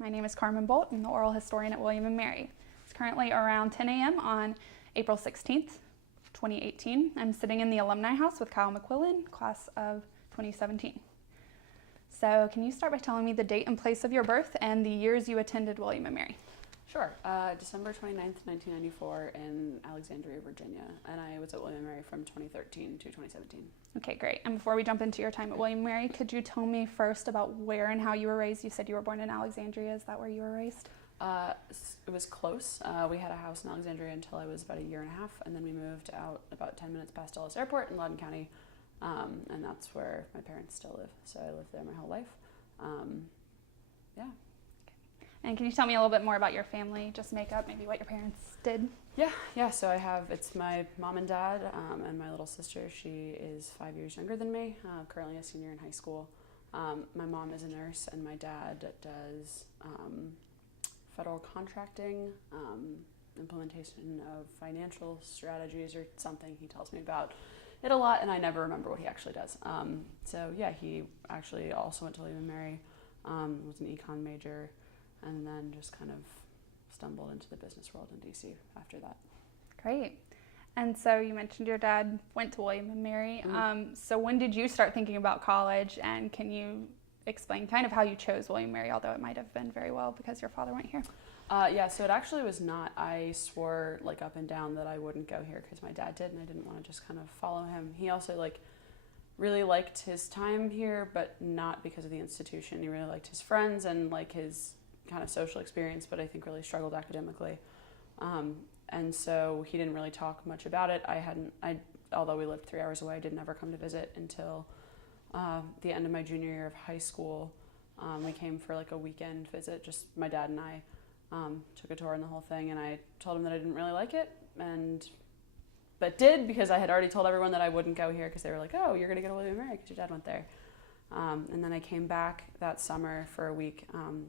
My name is Carmen Bolt. I'm the oral historian at William & Mary. It's currently around 10 a.m. on April 16th, 2018. I'm sitting in the Alumni House with Kyle McQuillan, class of 2017. So can you start by telling me the date and place of your birth and the years you attended William & Mary? Sure. December 29th, 1994 in Alexandria, Virginia. And I was at William & Mary from 2013 to 2017. Okay, great. And before we jump into your time at William & Mary, could you tell me first about where and how you were raised? You said you were born in Alexandria. Is that where you were raised? It was close. We had a house in Alexandria until I was about a year and a half, and then we moved out about 10 minutes past Dulles Airport in Loudoun County, and that's where my parents still live. So I lived there my whole life. Yeah. And can you tell me a little bit more about your family, just makeup, maybe what your parents did? Yeah. So it's my mom and dad, and my little sister. She is 5 years younger than me, currently a senior in high school. My mom is a nurse, and my dad does federal contracting, implementation of financial strategies or something. He tells me about it a lot, and I never remember what he actually does. He actually also went to William & Mary, was an econ major, and then just kind of stumbled into the business world in DC after that. Great. And so you mentioned your dad went to William & Mary. Mm-hmm. So when did you start thinking about college, and can you explain kind of how you chose William & Mary, although it might have been very well because your father went here? So it actually was not. I swore up and down that I wouldn't go here because my dad did, and I didn't want to just kind of follow him. He also really liked his time here, but not because of the institution. He really liked his friends and his kind of social experience, but I think really struggled academically. And so he didn't really talk much about it. Although we lived 3 hours away, I did never come to visit until the end of my junior year of high school. We came for a weekend visit, just my dad and I. Took a tour and the whole thing, and I told him that I didn't really like it, but did because I had already told everyone that I wouldn't go here because they were like, oh, you're going to go to William & Mary because your dad went there. And then I came back that summer for a week.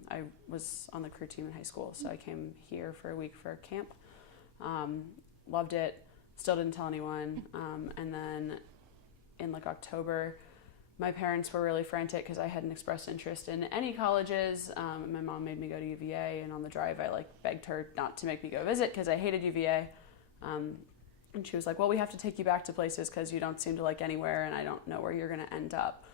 I was on the crew team in high school, so I came here for a week for camp. Loved it, still didn't tell anyone. And then in October, my parents were really frantic because I hadn't expressed interest in any colleges. My mom made me go to UVA, and on the drive I begged her not to make me go visit because I hated UVA. And she was like, well, we have to take you back to places because you don't seem to like anywhere, and I don't know where you're going to end up.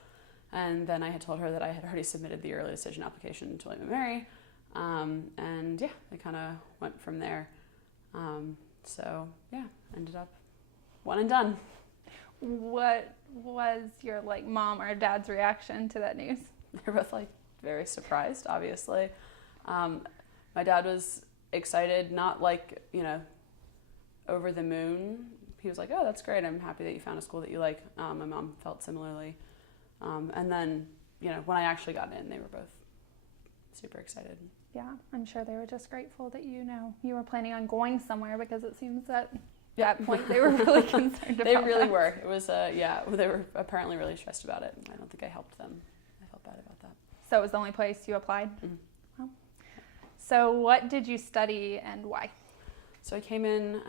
And then I had told her that I had already submitted the early decision application to William & Mary. They kind of went from there. Ended up one and done. What was your mom or dad's reaction to that news? They were both very surprised, obviously. My dad was excited, not over the moon. He was like, oh, that's great. I'm happy that you found a school that you like. My mom felt similarly. And then, when I actually got in, they were both super excited. Yeah, I'm sure they were just grateful that you were planning on going somewhere, because it seems that at that point they were really concerned about They really that. were. It was, they were apparently really stressed about it. I don't think I helped them. I felt bad about that. So it was the only place you applied? Mm-hmm. Oh. So what did you study and why? So I came in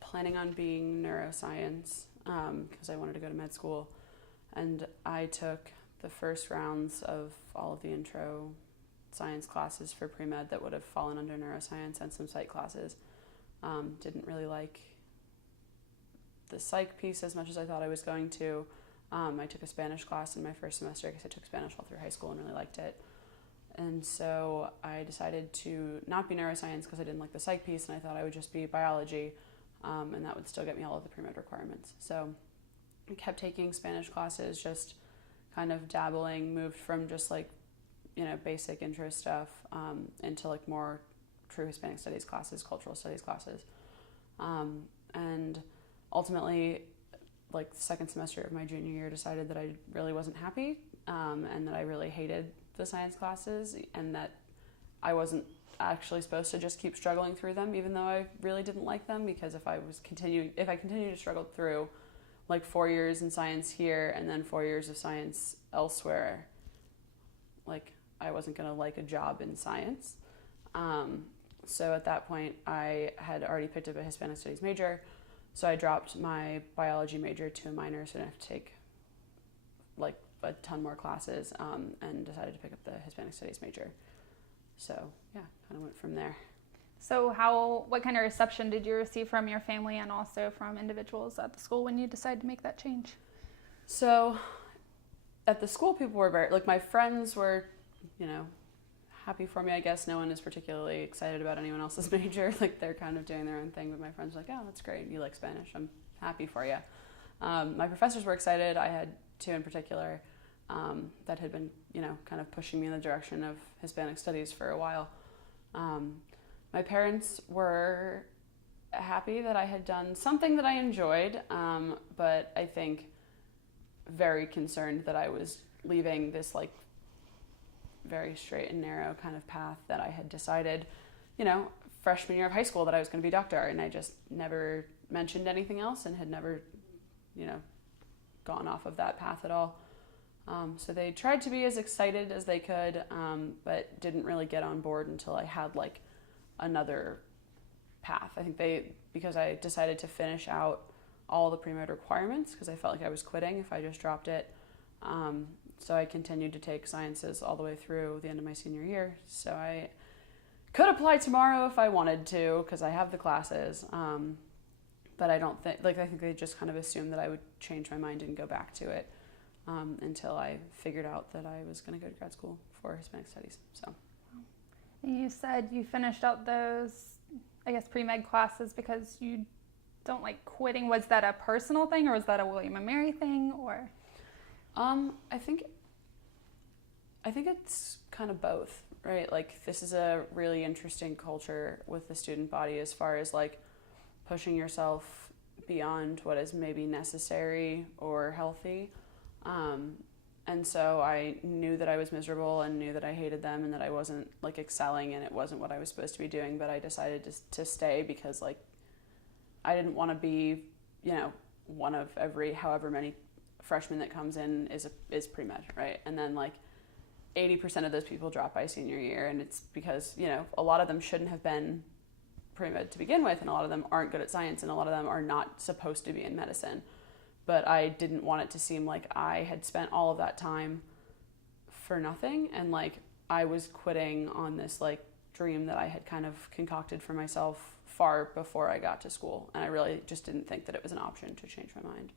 planning on being neuroscience because I wanted to go to med school. And I took the first rounds of all of the intro science classes for PreMed that would have fallen under neuroscience, and some psych classes. Didn't really like the psych piece as much as I thought I was going to. I took a Spanish class in my first semester because I took Spanish all through high school and really liked it. And so I decided to not be neuroscience because I didn't like the psych piece, and I thought I would just be biology, and that would still get me all of the PreMed requirements. So I kept taking Spanish classes, just kind of dabbling, moved from just basic intro stuff into more true Hispanic studies classes, cultural studies classes. And ultimately, the second semester of my junior year, decided that I really wasn't happy, and that I really hated the science classes, and that I wasn't actually supposed to just keep struggling through them, even though I really didn't like them, because if I continued to struggle through 4 years in science here and then 4 years of science elsewhere, I wasn't going to like a job in science. So at that point, I had already picked up a Hispanic Studies major, so I dropped my biology major to a minor, so I didn't have to take a ton more classes, and decided to pick up the Hispanic Studies major. So yeah, kind of went from there. So what kind of reception did you receive from your family and also from individuals at the school when you decided to make that change? So at the school, people were very, like, my friends were, happy for me, I guess. No one is particularly excited about anyone else's major. Like, they're kind of doing their own thing, but my friends were like, oh, that's great. You like Spanish. I'm happy for you. My professors were excited. I had two in particular that had been, kind of pushing me in the direction of Hispanic studies for a while. My parents were happy that I had done something that I enjoyed, but I think very concerned that I was leaving this, like, very straight and narrow kind of path that I had decided, freshman year of high school, that I was going to be a doctor, and I just never mentioned anything else and had never, gone off of that path at all. So they tried to be as excited as they could, but didn't really get on board until I had, like, another path. I think because I decided to finish out all the pre-med requirements, because I felt like I was quitting if I just dropped it. So I continued to take sciences all the way through the end of my senior year. So I could apply tomorrow if I wanted to, because I have the classes. But I don't think, I think they just kind of assumed that I would change my mind and go back to it until I figured out that I was going to go to grad school for Hispanic Studies. So you said you finished out those, I guess, pre-med classes because you don't like quitting. Was that a personal thing, or was that a William and Mary thing, or? I think it's kind of both, right? Like, this is a really interesting culture with the student body as far as, like, pushing yourself beyond what is maybe necessary or healthy. And so I knew that I was miserable and knew that I hated them and that I wasn't, like, excelling and it wasn't what I was supposed to be doing, but I decided to stay because, like, I didn't want to be, one of every however many freshmen that comes in is pre-med, right? And then, like, 80% of those people drop by senior year, and it's because, a lot of them shouldn't have been pre-med to begin with, and a lot of them aren't good at science, and a lot of them are not supposed to be in medicine. But I didn't want it to seem like I had spent all of that time for nothing, and, like, I was quitting on this, like, dream that I had kind of concocted for myself far before I got to school, and I really just didn't think that it was an option to change my mind.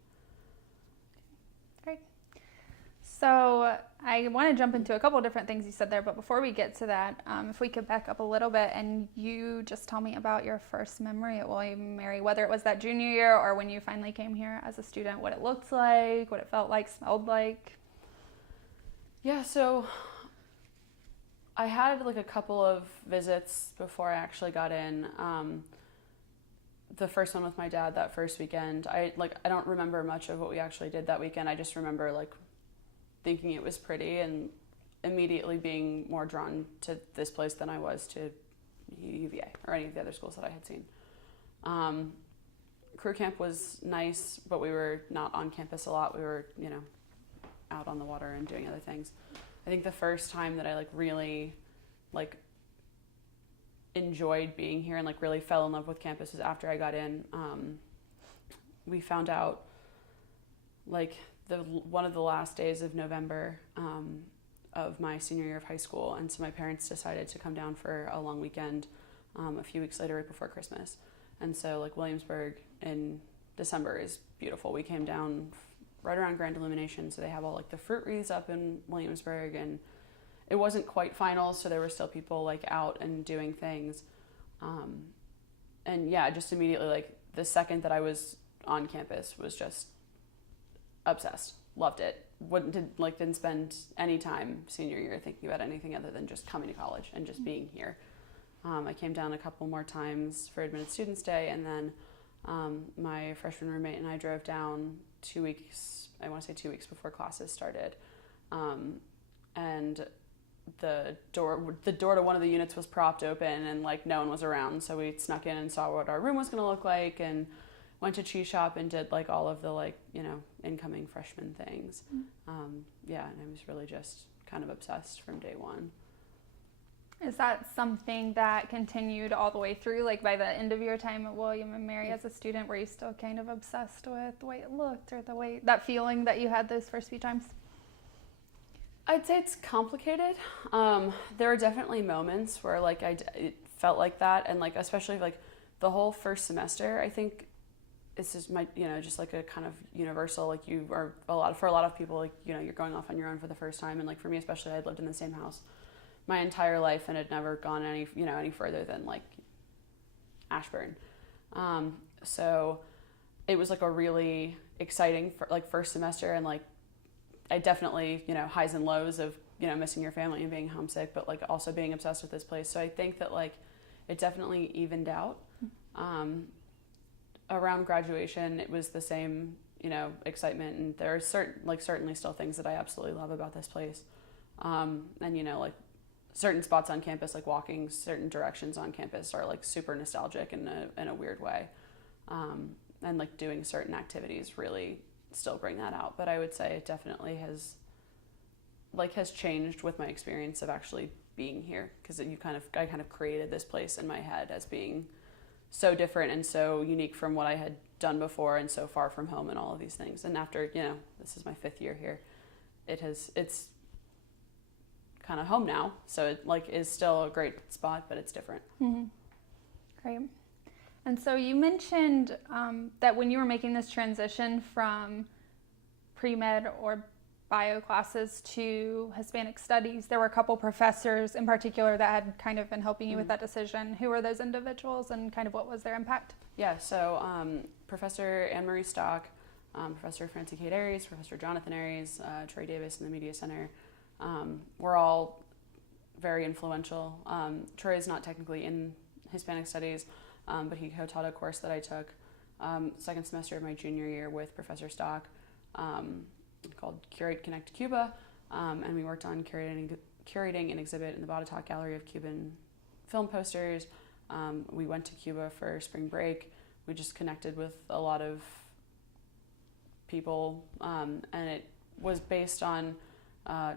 Great. So I want to jump into a couple of different things you said there, but before we get to that, if we could back up a little bit and you just tell me about your first memory at William and Mary, whether it was that junior year or when you finally came here as a student, what it looked like, what it felt like, smelled like. Yeah, so I had, like, a couple of visits before I actually got in. The first one with my dad that first weekend, I don't remember much of what we actually did that weekend. I just remember, like, thinking it was pretty and immediately being more drawn to this place than I was to UVA or any of the other schools that I had seen. Crew camp was nice, but we were not on campus a lot. We were, out on the water and doing other things. I think the first time that I, like, really, like, enjoyed being here and, like, really fell in love with campus was after I got in. We found out, like, one of the last days of November of my senior year of high school, and so my parents decided to come down for a long weekend a few weeks later, right before Christmas. And so, like, Williamsburg in December is beautiful. We came down right around Grand Illumination, so they have all, like, the fruit wreaths up in Williamsburg, and it wasn't quite finals, so there were still people, like, out and doing things. And yeah, just immediately, like, the second that I was on campus was just obsessed, loved it. Didn't spend any time senior year thinking about anything other than just coming to college and just being here. I came down a couple more times for Admitted Students Day, and then my freshman roommate and I drove down 2 weeks before classes started. And the door to one of the units was propped open, and, like, no one was around, so we snuck in and saw what our room was going to look like, and went to Cheese Shop and did, like, all of the, like, incoming freshman things. Yeah, and I was really just kind of obsessed from day one. Is that something that continued all the way through? Like, by the end of your time at William and Mary as a student, were you still kind of obsessed with the way it looked or that feeling that you had those first few times? I'd say it's complicated. There are definitely moments where like it felt like that, and like especially like the whole first semester. I think this is my just like a kind of universal, like you are for a lot of people, like you're going off on your own for the first time, and like for me especially, I'd lived in the same house my entire life and had never gone any further than like Ashburn. So it was like a really exciting first semester, and like I definitely highs and lows of missing your family and being homesick, but like also being obsessed with this place. So I think that like it definitely evened out. Around graduation, it was the same excitement, and there are certainly still things that I absolutely love about this place. And like certain spots on campus, like walking certain directions on campus, are like super nostalgic in a weird way. And like doing certain activities really still bring that out. But I would say it definitely has changed with my experience of actually being here, because I kind of created this place in my head as being so different and so unique from what I had done before, and so far from home and all of these things. And after this is my 5th year here, it's kind of home now, so it like is still a great spot, but it's different. Mm-hmm. Great. And so you mentioned that when you were making this transition from pre-med or bio classes to Hispanic studies, there were a couple professors in particular that had kind of been helping you with that decision. Who were those individuals, and kind of what was their impact? Yeah, so Professor Anne-Marie Stock, Professor Francie Kate Aries, Professor Jonathan Aries, Troy Davis in the Media Center, were all very influential. Troy is not technically in Hispanic Studies, but he co-taught a course that I took second semester of my junior year with Professor Stock, called Curate Connect Cuba, and we worked on curating an exhibit in the Botetourt Gallery of Cuban film posters. We went to Cuba for spring break. We just connected with a lot of people, and it was based on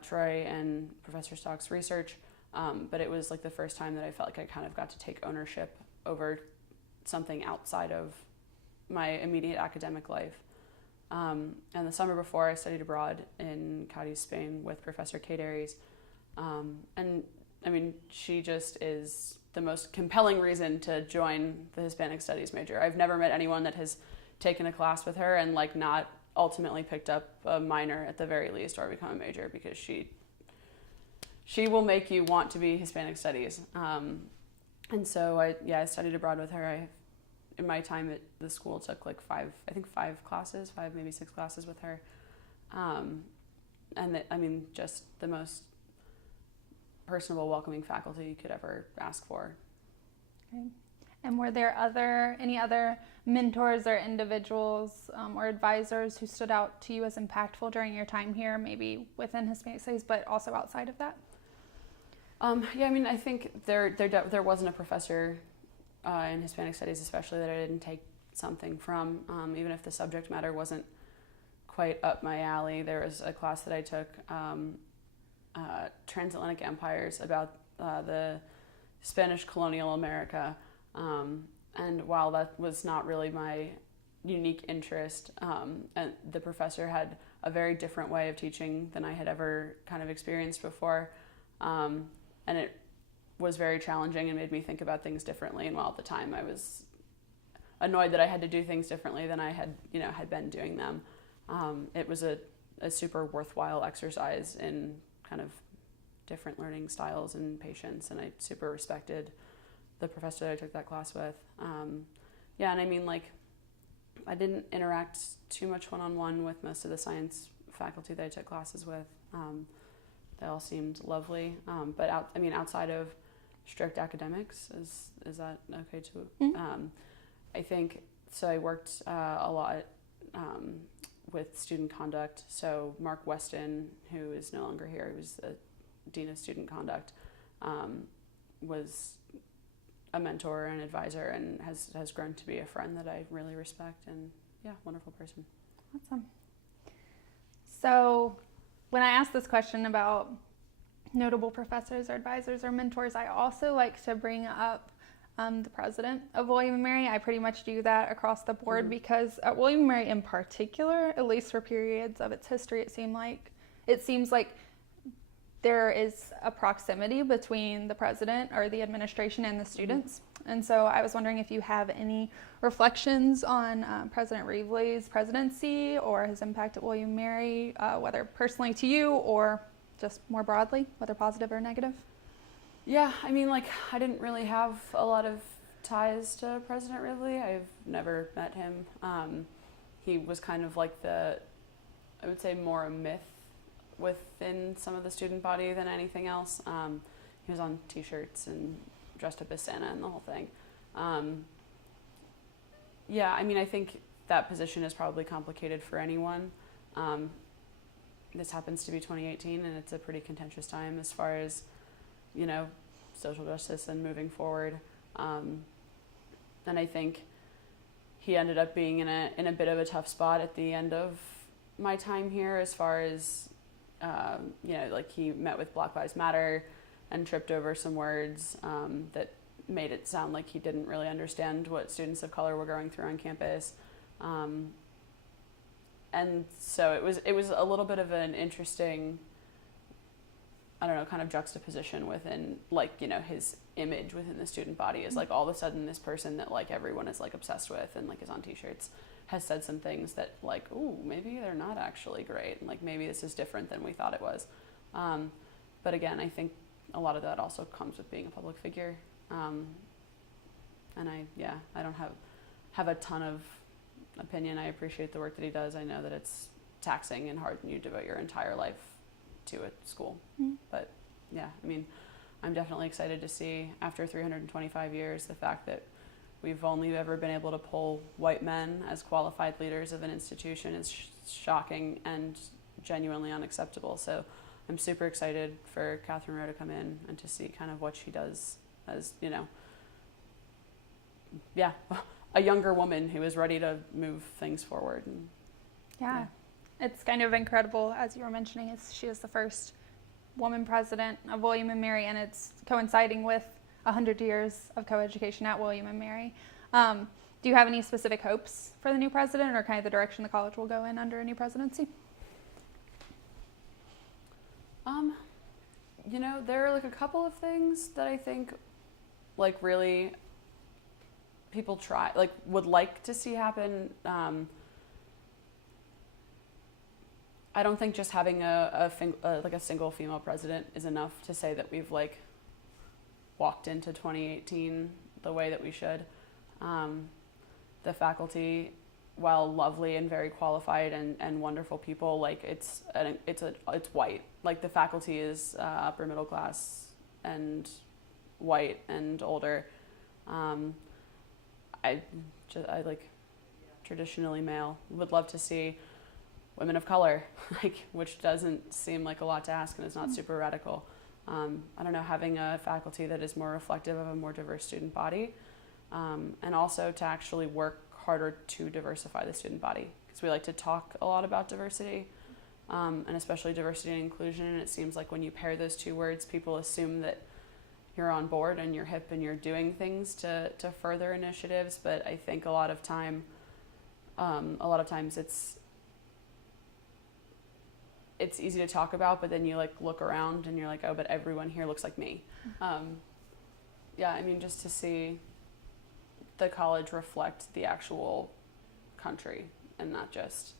Troy and Professor Stock's research, but it was like the first time that I felt like I kind of got to take ownership over something outside of my immediate academic life. And the summer before, I studied abroad in Cadiz, Spain with Professor Kate Aries. And I mean, she just is the most compelling reason to join the Hispanic Studies major. I've never met anyone that has taken a class with her and like not ultimately picked up a minor at the very least, or become a major, because she will make you want to be Hispanic Studies. And so I studied abroad with her. In my time at the school, took like five, maybe six classes with her. And just the most personable, welcoming faculty you could ever ask for. Okay. And were there any other mentors or individuals or advisors who stood out to you as impactful during your time here, maybe within Hispanic Studies, but also outside of that? I think there wasn't a professor in Hispanic Studies especially that I didn't take something from, even if the subject matter wasn't quite up my alley. There was a class that I took, Transatlantic Empires, about the Spanish colonial America, and while that was not really my unique interest, and the professor had a very different way of teaching than I had ever kind of experienced before, and it was very challenging and made me think about things differently. And while at the time I was annoyed that I had to do things differently than I had been doing them, it was a super worthwhile exercise in kind of different learning styles and patience, and I super respected the professor that I took that class with. And I mean, like, I didn't interact too much one-on-one with most of the science faculty that I took classes with. They all seemed lovely, but outside of strict academics, is that okay too? Mm-hmm. I think so. I worked a lot with student conduct. So Mark Weston, who is no longer here, he was the dean of student conduct, was a mentor and advisor, and has grown to be a friend that I really respect, and wonderful person. Awesome. So when I ask this question about notable professors or advisors or mentors, I also like to bring up the president of William & Mary. I pretty much do that across the board, because at William & Mary in particular, at least for periods of its history, it seems like there is a proximity between the president or the administration and the students. And so I was wondering if you have any reflections on President Reevely's presidency or his impact at William & Mary, whether personally to you or just more broadly, whether positive or negative. Yeah, I mean, like, I didn't really have a lot of ties to President Reevely. I've never met him. He was kind of like I would say more a myth within some of the student body than anything else. He was on t-shirts and dressed up as Santa and the whole thing. Yeah, I mean, I think that position is probably complicated for anyone. This happens to be 2018, and it's a pretty contentious time as far as, you know, social justice and moving forward. And I think he ended up being in a bit of a tough spot at the end of my time here, as far as you know, like, he met with Black Lives Matter and tripped over some words that made it sound like he didn't really understand what students of color were going through on campus. And so it was a little bit of an interesting, I don't know, kind of juxtaposition within, like, you know, his image within the student body is like, all of a sudden this person that, like, everyone is, like, obsessed with and, like, is on t-shirts has said some things that, like, ooh, maybe they're not actually great, and, like, maybe this is different than we thought it was. But again, I think a lot of that also comes with being a public figure. And I don't have a ton of opinion. I appreciate the work that he does. I know that it's taxing and hard, and you devote your entire life to a school. But yeah, I mean, I'm definitely excited to see, after 325 years, the fact that we've only ever been able to pull white men as qualified leaders of an institution is shocking and genuinely unacceptable. So I'm super excited for Katherine Rowe to come in and to see kind of what she does as, you know, yeah, a younger woman who is ready to move things forward. And, yeah, it's kind of incredible, as you were mentioning, she is the first woman president of William & Mary, and it's coinciding with 100 years of coeducation at William & Mary. Do you have any specific hopes for the new president, or kind of the direction the college will go in under a new presidency? You know, there are, like, a couple of things that I think, like, really people would like to see happen. I don't think just having a single female president is enough to say that we've, like, walked into 2018 the way that we should. The faculty, while lovely and very qualified and wonderful people, like, it's white. Like, the faculty is upper middle class and white and older. I like, traditionally male. Would love to see women of color, like, which doesn't seem like a lot to ask, and it's not super radical. I don't know, having a faculty that is more reflective of a more diverse student body, and also to actually work harder to diversify the student body, because we like to talk a lot about diversity, and especially diversity and inclusion, and it seems like when you pair those two words, people assume that you're on board and you're hip and you're doing things to further initiatives. But I think a lot of times it's easy to talk about, but then you, like, look around and you're like, oh, but everyone here looks like me. Yeah, I mean, just to see the college reflect the actual country and not just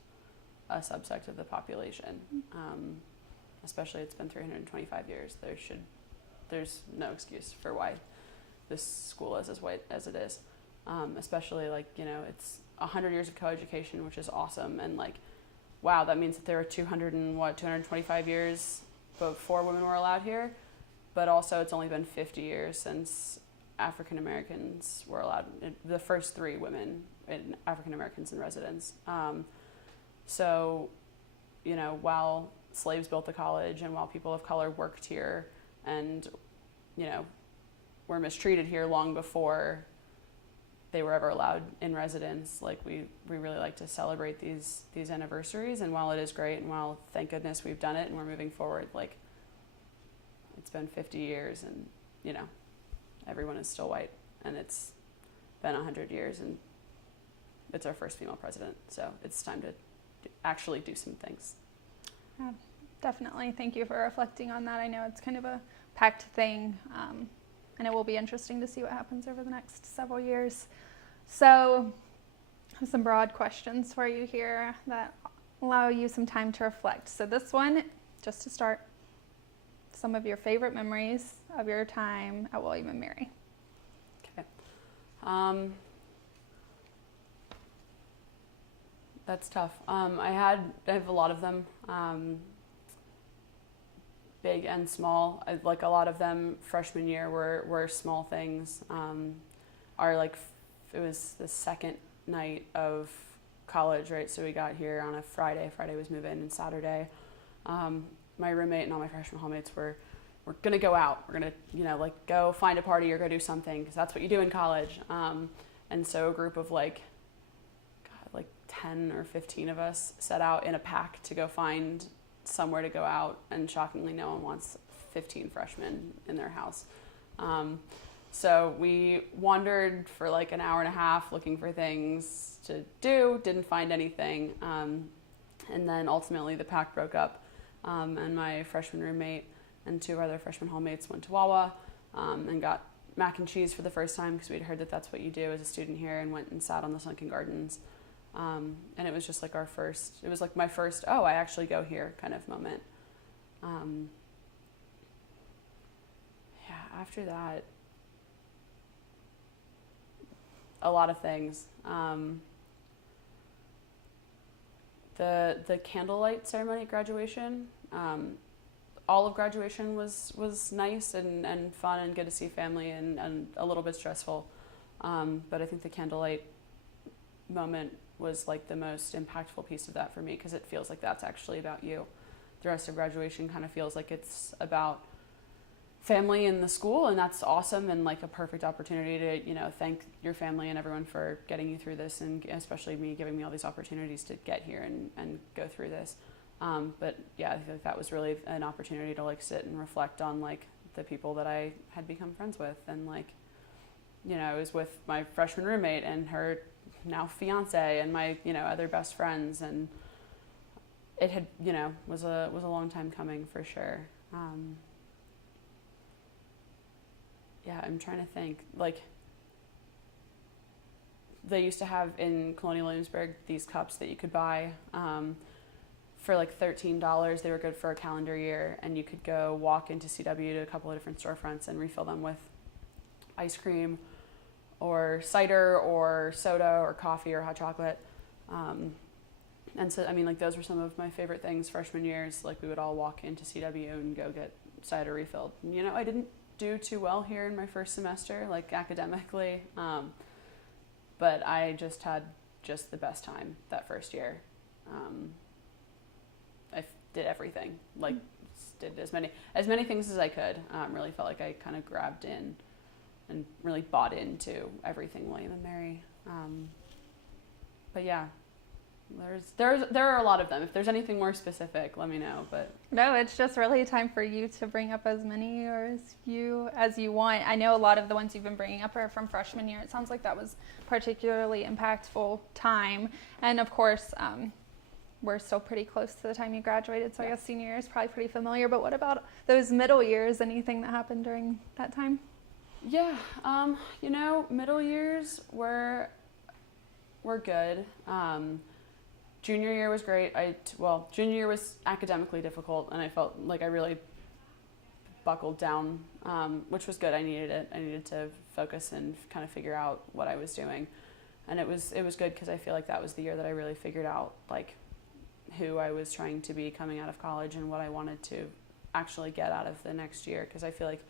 a subsect of the population. Especially, it's been 325 years. There's no excuse for why this school is as white as it is. Especially, like, you know, it's 100 years of coeducation, which is awesome. And, like, wow, that means that there were 225 years before women were allowed here. But also, it's only been 50 years since African Americans were allowed, the first 3 women, African Americans in residence. So, you know, while slaves built the college and while people of color worked here and, you know, were mistreated here long before they were ever allowed in residence, like, we really like to celebrate these anniversaries. And while it is great, and while, thank goodness, we've done it and we're moving forward, like, it's been 50 years and, you know, everyone is still white, and it's been 100 years, and it's our first female president. So it's time to actually do some things. definitely. Thank you for reflecting on that. I know it's kind of a packed thing, and it will be interesting to see what happens over the next several years. So I have some broad questions for you here that allow you some time to reflect. So this one, just to start, some of your favorite memories of your time at William & Mary. Okay. That's tough. I have a lot of them, big and small. Like a lot of them freshman year were small things. It was the second night of college, right? So we got here on a Friday. Friday was move-in, and Saturday, my roommate and all my freshman hallmates were gonna go out. We're gonna, go find a party or go do something, because that's what you do in college. And so a group of 10 or 15 of us set out in a pack to go find somewhere to go out, and shockingly no one wants 15 freshmen in their house. So we wandered for an hour and a half looking for things to do, didn't find anything, and then ultimately the pack broke up, and my freshman roommate and two other freshman hallmates went to Wawa and got mac and cheese for the first time, because we'd heard that that's what you do as a student here, and went and sat on the sunken gardens. And it was just my first, oh, I actually go here kind of moment. After that, a lot of things. The candlelight ceremony at graduation, all of graduation was nice and fun and good to see family and a little bit stressful. But I think the candlelight moment was the most impactful piece of that for me, because it feels like that's actually about you. The rest of graduation kind of feels like it's about family in the school, and that's awesome, and a perfect opportunity to thank your family and everyone for getting you through this, and especially me, giving me all these opportunities to get here and go through this. But yeah, I think that was really an opportunity to sit and reflect on the people that I had become friends with, and I was with my freshman roommate and her now fiance and my other best friends, and it had was a long time coming for sure. I'm trying to think. They used to have in Colonial Williamsburg these cups that you could buy for $13. They were good for a calendar year, and you could go walk into CW to a couple of different storefronts and refill them with ice cream or cider or soda or coffee or hot chocolate. And so, those were some of my favorite things freshman years. We would all walk into CW and go get cider refilled. I didn't do too well here in my first semester, academically, but I just had the best time that first year. I did everything, did as many things as I could. Really felt like I kind of grabbed in and really bought into everything William & Mary. But yeah, there are a lot of them. If there's anything more specific, let me know. But no, it's just really a time for you to bring up as many or as you want. I know a lot of the ones you've been bringing up are from freshman year. It sounds like that was particularly impactful time. And of course, we're still pretty close to the time you graduated, so I guess senior year is probably pretty familiar. But what about those middle years? Anything that happened during that time? Yeah, middle years were good. Junior year was great. Junior year was academically difficult, and I felt like I really buckled down, which was good. I needed it. I needed to focus and kind of figure out what I was doing, and it was good, because I feel like that was the year that I really figured out who I was trying to be coming out of college and what I wanted to actually get out of the next year, because I feel like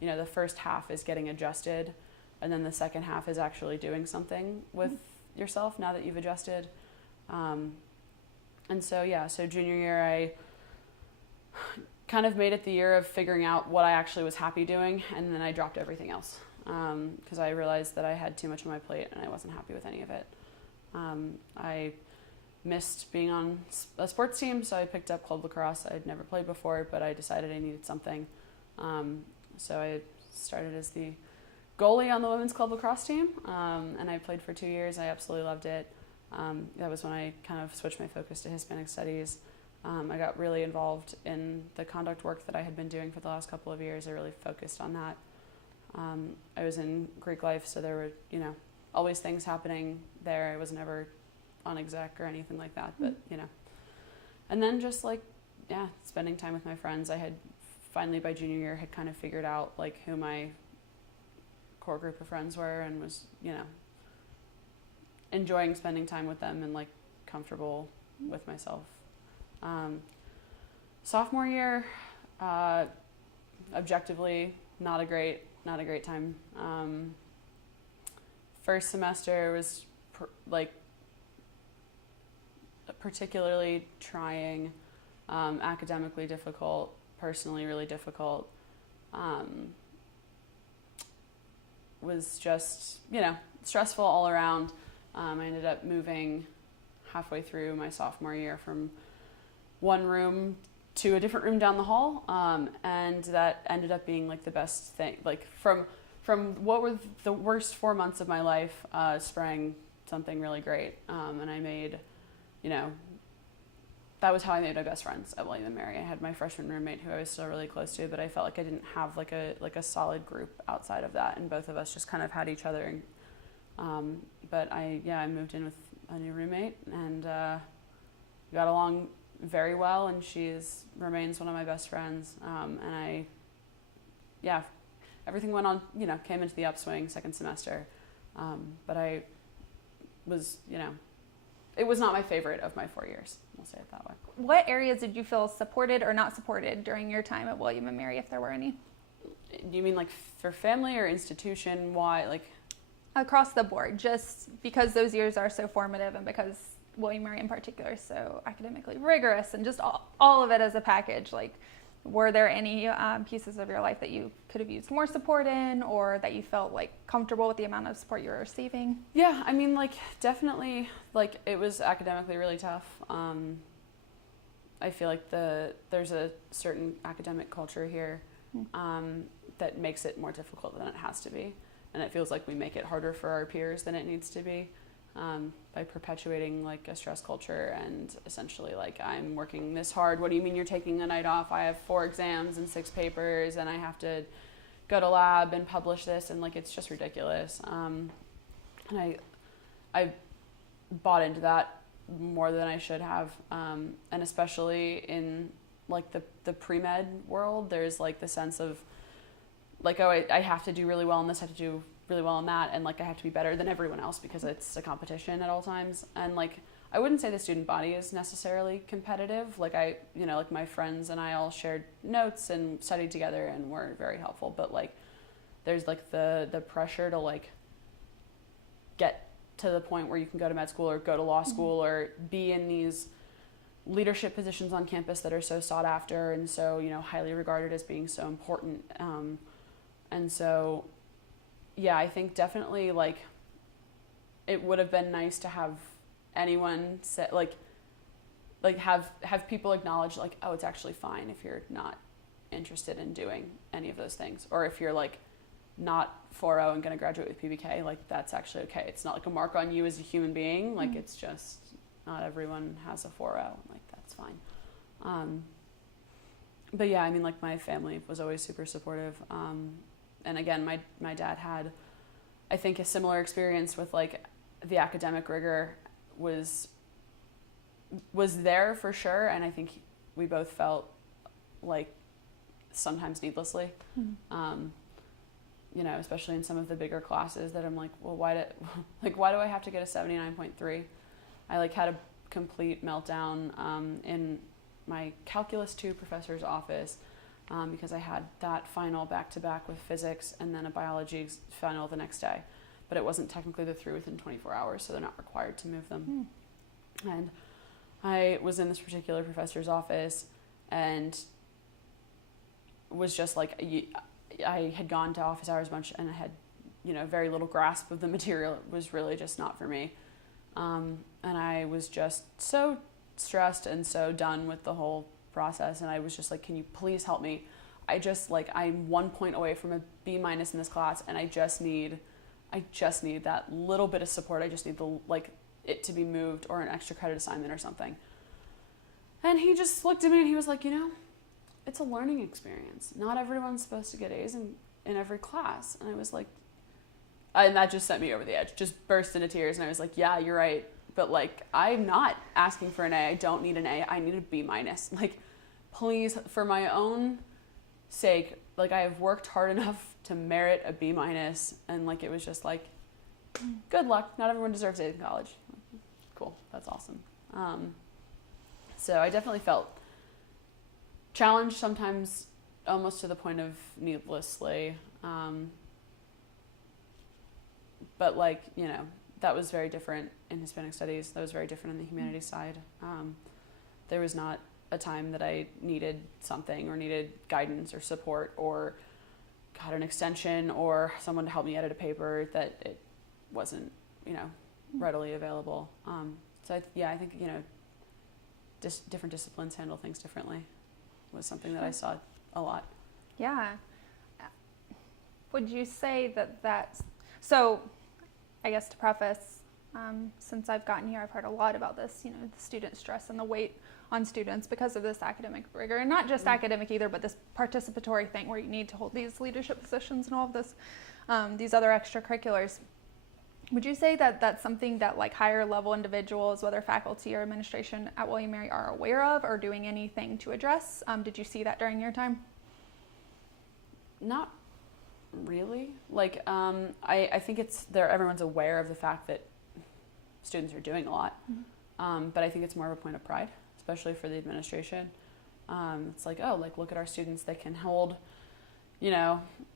the first half is getting adjusted, and then the second half is actually doing something with yourself now that you've adjusted. And so junior year, I kind of made it the year of figuring out what I actually was happy doing, and then I dropped everything else, because I realized that I had too much on my plate and I wasn't happy with any of it. I missed being on a sports team, so I picked up club lacrosse. I'd never played before, but I decided I needed something. So I started as the goalie on the women's club lacrosse team, and I played for 2 years. I absolutely loved it. That was when I kind of switched my focus to Hispanic studies. I got really involved in the conduct work that I had been doing for the last couple of years. I really focused on that. I was in Greek life, so there were, always things happening there. I was never on exec or anything like that, but, And then just spending time with my friends. I had finally by junior year had kind of figured out who my core group of friends were and was, enjoying spending time with them and comfortable with myself. Sophomore year, objectively, not a great time. First semester was particularly trying, academically difficult, personally really difficult. Was just, stressful all around. I ended up moving halfway through my sophomore year from one room to a different room down the hall, and that ended up being the best thing. From what were the worst 4 months of my life, sprang something really great, and I made, that was how I made my best friends at William & Mary. I had my freshman roommate who I was still really close to, but I felt like I didn't have a solid group outside of that, and both of us just kind of had each other. But I moved in with a new roommate and got along very well, and remains one of my best friends. And everything went on, came into the upswing second semester. But I was, it was not my favorite of my 4 years. We'll say it that way. What areas did you feel supported or not supported during your time at William & Mary, if there were any? Do you mean for family or institution? Why? Across the board, just because those years are so formative and because William & Mary in particular is so academically rigorous and just all of it as a package. Were there any pieces of your life that you could have used more support in, or that you felt comfortable with the amount of support you were receiving? Yeah, I mean, definitely, it was academically really tough. I feel there's a certain academic culture here that makes it more difficult than it has to be. And it feels like we make it harder for our peers than it needs to be, by perpetuating a stress culture and essentially I'm working this hard. What do you mean you're taking the night off? I have 4 exams and 6 papers and I have to go to lab and publish this, and it's just ridiculous. And I bought into that more than I should have, and especially in the pre-med world, there's the sense of I have to do really well in this, I have to do really well in that, and I have to be better than everyone else because it's a competition at all times. And I wouldn't say the student body is necessarily competitive. My friends and I all shared notes and studied together and were very helpful. But there's the pressure to get to the point where you can go to med school or go to law school or be in these leadership positions on campus that are so sought after and so highly regarded as being so important. And so, yeah, I think definitely it would have been nice to have anyone say have people acknowledge oh, it's actually fine if you're not interested in doing any of those things, or if you're not 4.0 and going to graduate with PBK, that's actually okay. It's not a mark on you as a human being. It's just not everyone has a 4.0. That's fine. But yeah, I mean, my family was always super supportive. And again, my dad had, I think, a similar experience with the academic rigor was there for sure. And I think we both felt sometimes needlessly, especially in some of the bigger classes that I'm well, why do I have to get a 79.3? I had a complete meltdown in my Calculus 2 professor's office because I had that final back-to-back with physics and then a biology final the next day. But it wasn't technically through within 24 hours, so they're not required to move them. And I was in this particular professor's office and was just I had gone to office hours a bunch and I had, very little grasp of the material. It was really just not for me. And I was just so stressed and so done with the whole process. And I was just can you please help me? I'm 1 point away from a B- in this class, and I just need that little bit of support. I just need it to be moved or an extra credit assignment or something. And he just looked at me and he was like, it's a learning experience. Not everyone's supposed to get A's in every class. And I was like, and that just sent me over the edge, just burst into tears. And I was like, yeah, you're right. But like, I'm not asking for an A. I don't need an A. I need a B minus. Like, please, for my own sake, like, I have worked hard enough to merit a B minus. And like, it was just like, good luck. Not everyone deserves A's in college. Cool. That's awesome. So I definitely felt challenged sometimes, almost to the point of needlessly. But like, that was very different in Hispanic studies. That was very different in the humanities side. There was not a time that I needed something or needed guidance or support or got an extension or someone to help me edit a paper that it wasn't, readily available. So I think, different disciplines handle things differently was something that I saw a lot. Yeah. Would you say that's, so I guess to preface, since I've gotten here, I've heard a lot about this, the student stress and the weight on students because of this academic rigor, and not just academic either, but this participatory thing where you need to hold these leadership positions and all of this, these other extracurriculars. Would you say that that's something that like higher level individuals, whether faculty or administration at William & Mary, are aware of or doing anything to address? Did you see that during your time? Not really. Like, I think everyone's aware of the fact that students are doing a lot. But I think it's more of a point of pride, especially for the administration. It's like, look at our students. They can hold,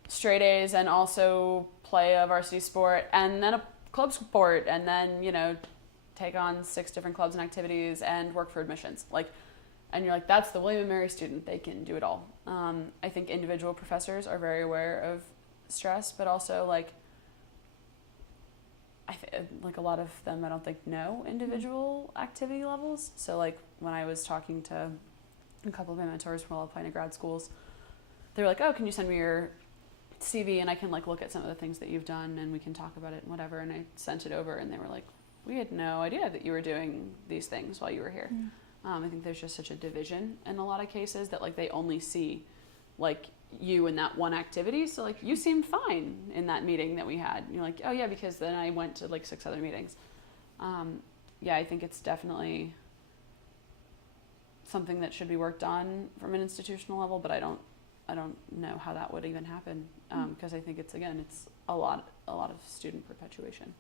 straight A's and also play a varsity sport and then a club sport and then, take on 6 different clubs and activities and work for admissions. And you're like, that's the William & Mary student. They can do it all. I think individual professors are very aware of stress, but also a lot of them, I don't think, know individual activity levels. So when I was talking to a couple of my mentors while applying to grad schools, they were like, oh, can you send me your CV and I can look at some of the things that you've done and we can talk about it and whatever. And I sent it over and they were like, we had no idea that you were doing these things while you were here. I think there's just such a division in a lot of cases that they only see you in that one activity. So you seemed fine in that meeting that we had. And you're like, oh yeah, because then I went to 6 other meetings. I think it's definitely something that should be worked on from an institutional level, but I don't know how that would even happen. Because I think it's a lot of student perpetuation.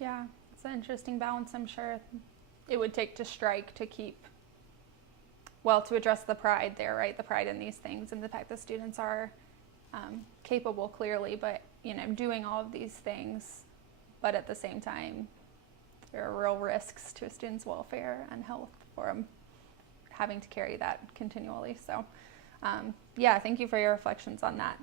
Yeah, it's an interesting balance. I'm sure it would take to strike to keep, to address the pride there, right? The pride in these things and the fact that students are capable clearly, but, doing all of these things, but at the same time, there are real risks to a student's welfare and health for them having to carry that continually. So, thank you for your reflections on that.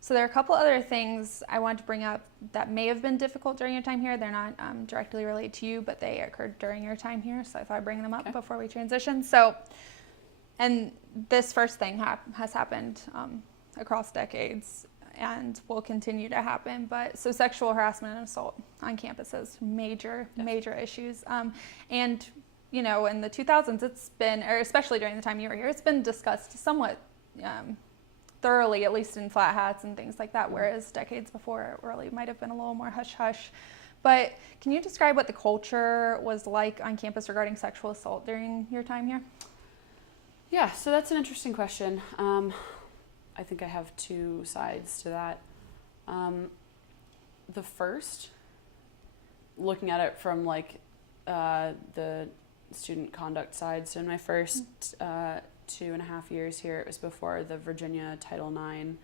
So there are a couple other things I want to bring up that may have been difficult during your time here. They're not directly related to you, but they occurred during your time here. So I thought I'd bring them up before we transition. So, and this first thing has happened across decades and will continue to happen. But so sexual harassment and assault on campuses, major issues. And, in the 2000s, it's been, or especially during the time you were here, it's been discussed somewhat thoroughly, at least in flat hats and things like that, whereas decades before it really might have been a little more hush-hush. But can you describe what the culture was like on campus regarding sexual assault during your time here? Yeah, so that's an interesting question. I think I have 2 sides to that. The first, looking at it from the student conduct side, so in my first 2.5 years here, it was before the Virginia Title IX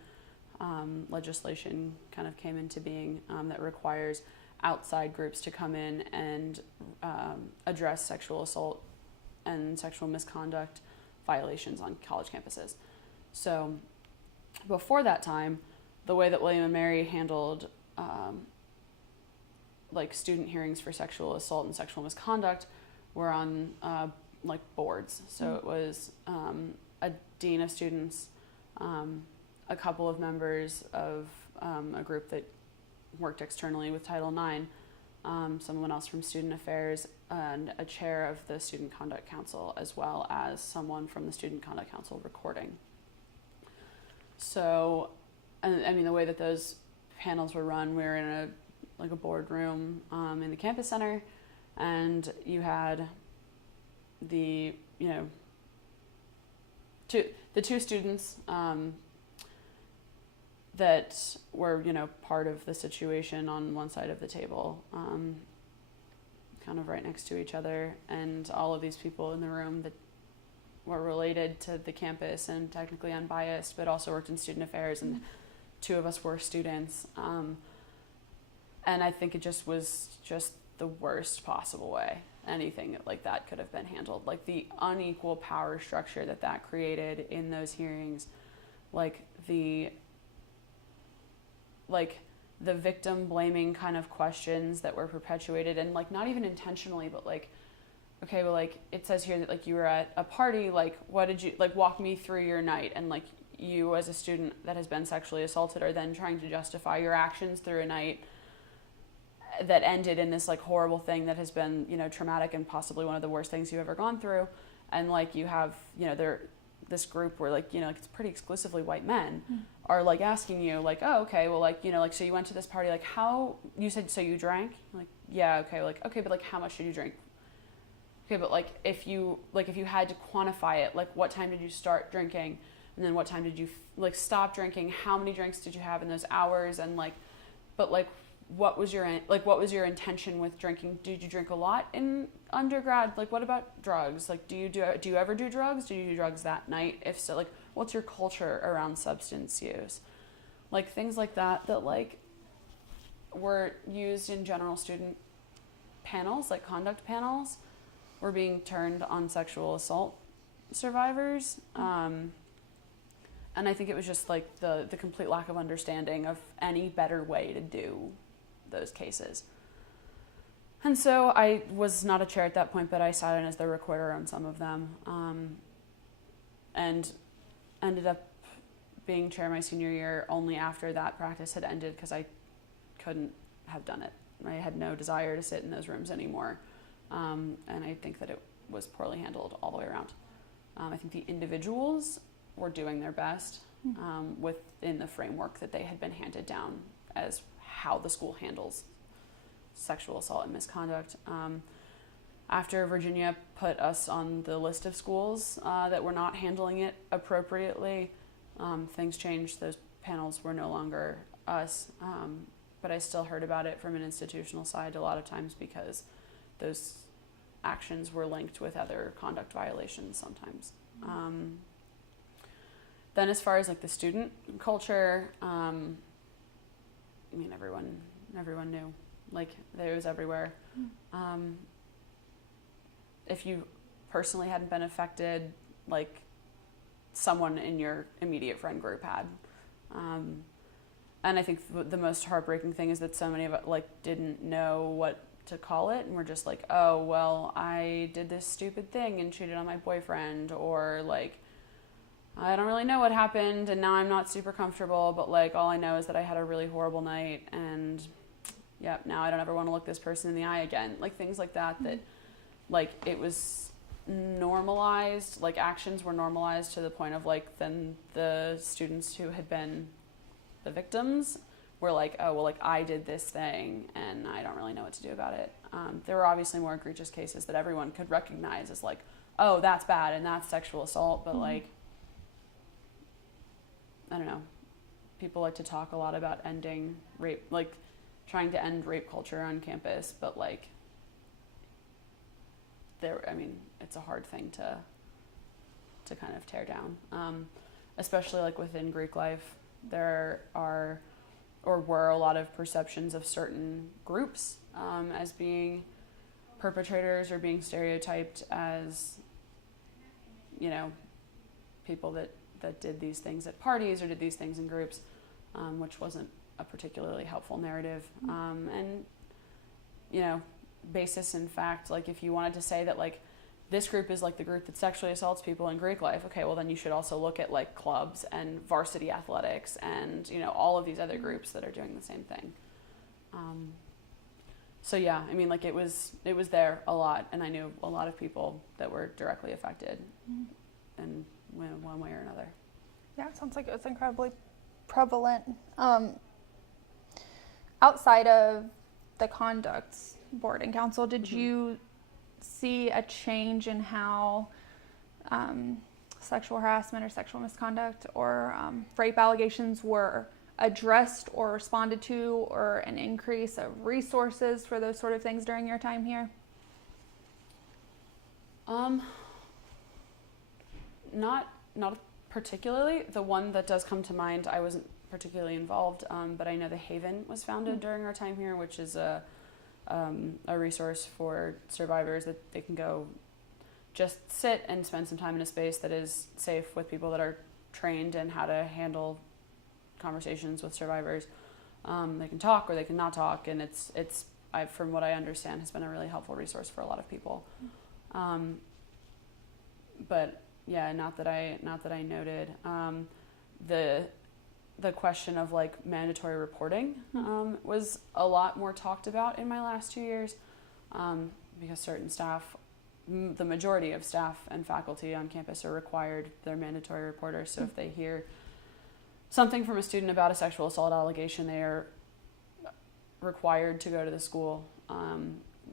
legislation kind of came into being that requires outside groups to come in and address sexual assault and sexual misconduct violations on college campuses. So before that time, the way that William & Mary handled student hearings for sexual assault and sexual misconduct were on boards. So it was a dean of students, a couple of members of a group that worked externally with Title IX, someone else from Student Affairs, and a chair of the Student Conduct Council, as well as someone from the Student Conduct Council recording. So, I mean, the way that those panels were run, we were in a boardroom in the campus center, and you had the two students that were part of the situation on one side of the table, kind of right next to each other, and all of these people in the room that were related to the campus and technically unbiased, but also worked in student affairs, and two of us were students. And I think it just was just the worst possible way anything like that could have been handled. Like the unequal power structure that created in those hearings, like the victim blaming kind of questions that were perpetuated, and like not even intentionally, but like, okay, well, like it says here that like you were at a party, like what did you, like walk me through your night, and like you as a student that has been sexually assaulted are then trying to justify your actions through a night that ended in this like horrible thing that has been traumatic and possibly one of the worst things you've ever gone through. And like you have this group where like it's pretty exclusively white men are like asking you like, oh, okay, well, like like so you went to this party, like how, you said so you drank, like yeah, okay, like okay, but like how much did you drink? Okay, but like if you had to quantify it, like what time did you start drinking, and then what time did you like stop drinking, how many drinks did you have in those hours, and like, but like what was your intention with drinking? Did you drink a lot in undergrad? Like what about drugs? Like do you ever do drugs? Do you do drugs that night? If so, like what's your culture around substance use? Like things like that like were used in general student panels, like conduct panels, were being turned on sexual assault survivors. And I think it was just like the complete lack of understanding of any better way to do those cases. And so I was not a chair at that point, but I sat in as the recorder on some of them, and ended up being chair my senior year only after that practice had ended, because I couldn't have done it. I had no desire to sit in those rooms anymore. And I think that it was poorly handled all the way around. I think the individuals were doing their best within the framework that they had been handed down as how the school handles sexual assault and misconduct. After Virginia put us on the list of schools that were not handling it appropriately, things changed. Those panels were no longer us, but I still heard about it from an institutional side a lot of times, because those actions were linked with other conduct violations sometimes. Then as far as like the student culture, I mean, everyone knew, like it was everywhere. If you personally hadn't been affected, like someone in your immediate friend group had. And I think the most heartbreaking thing is that so many of us like didn't know what to call it, and we're just like, oh, well, I did this stupid thing and cheated on my boyfriend, or like, I don't really know what happened and now I'm not super comfortable, but like all I know is that I had a really horrible night, and yep, now I don't ever want to look this person in the eye again. Like things like that, that like it was normalized, like actions were normalized to the point of like then the students who had been the victims were like, oh, well, like I did this thing and I don't really know what to do about it. There were obviously more egregious cases that everyone could recognize as like, oh, that's bad and that's sexual assault, but like, I don't know, people like to talk a lot about ending rape, like trying to end rape culture on campus, but like it's a hard thing to kind of tear down, especially like within Greek life. There are or were a lot of perceptions of certain groups as being perpetrators or being stereotyped as, people that did these things at parties or did these things in groups, which wasn't a particularly helpful narrative. And, basis in fact, like if you wanted to say that like this group is like the group that sexually assaults people in Greek life, okay, well then you should also look at like clubs and varsity athletics and, all of these other groups that are doing the same thing. So yeah, I mean, like it was there a lot, and I knew a lot of people that were directly affected in one way or another. Yeah, it sounds like it was incredibly prevalent. Outside of the conduct board and council, did you see a change in how sexual harassment or sexual misconduct or rape allegations were addressed or responded to, or an increase of resources for those sort of things during your time here? Not particularly. The one that does come to mind, I wasn't particularly involved, but I know the Haven was founded during our time here, which is a resource for survivors that they can go just sit and spend some time in a space that is safe with people that are trained in how to handle conversations with survivors. They can talk or they can not talk, and it's from what I understand, has been a really helpful resource for a lot of people. But yeah, not that I noted. The question of like mandatory reporting was a lot more talked about in my last 2 years, because certain staff, the majority of staff and faculty on campus are required, they're mandatory reporters. So if they hear something from a student about a sexual assault allegation, they are required to go to the school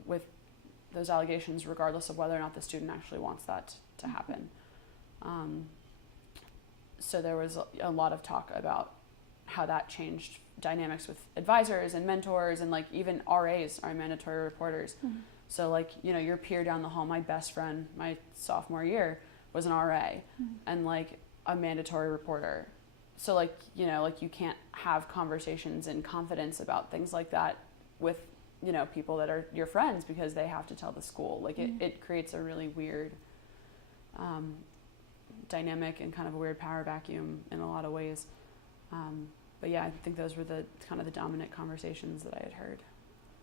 with those allegations, regardless of whether or not the student actually wants that to happen. So there was a lot of talk about how that changed dynamics with advisors and mentors, and like even RAs are mandatory reporters. So like, you know, your peer down the hall, my best friend, my sophomore year was an RA and like a mandatory reporter. So like, you know, like you can't have conversations in confidence about things like that with, you know, people that are your friends, because they have to tell the school. Like it creates a really weird dynamic and kind of a weird power vacuum in a lot of ways. But yeah, I think those were the kind of the dominant conversations that I had heard.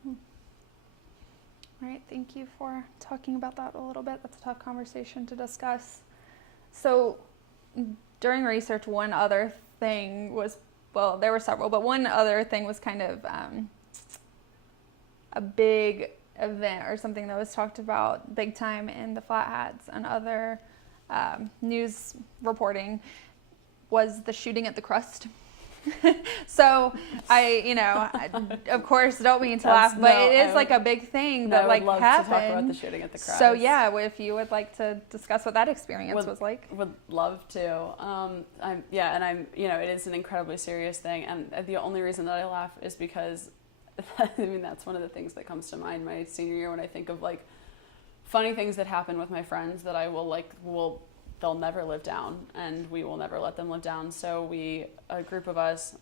All right, thank you for talking about that a little bit. That's a tough conversation to discuss. So during research, one other thing was, well, there were several, but one other thing was kind of a big event or something that was talked about big time in the Flat Hats and other news reporting was the shooting at the Crust. So I of course don't mean to laugh, but it is like a big thing that like happened. I would love to talk about the shooting at the Crust. So yeah, if you would like to discuss what that experience was like. Would love to. I'm it is an incredibly serious thing, and the only reason that I laugh is because I mean that's one of the things that comes to mind my senior year when I think of like funny things that happen with my friends that I they'll never live down, and we will never let them live down. So a group of us,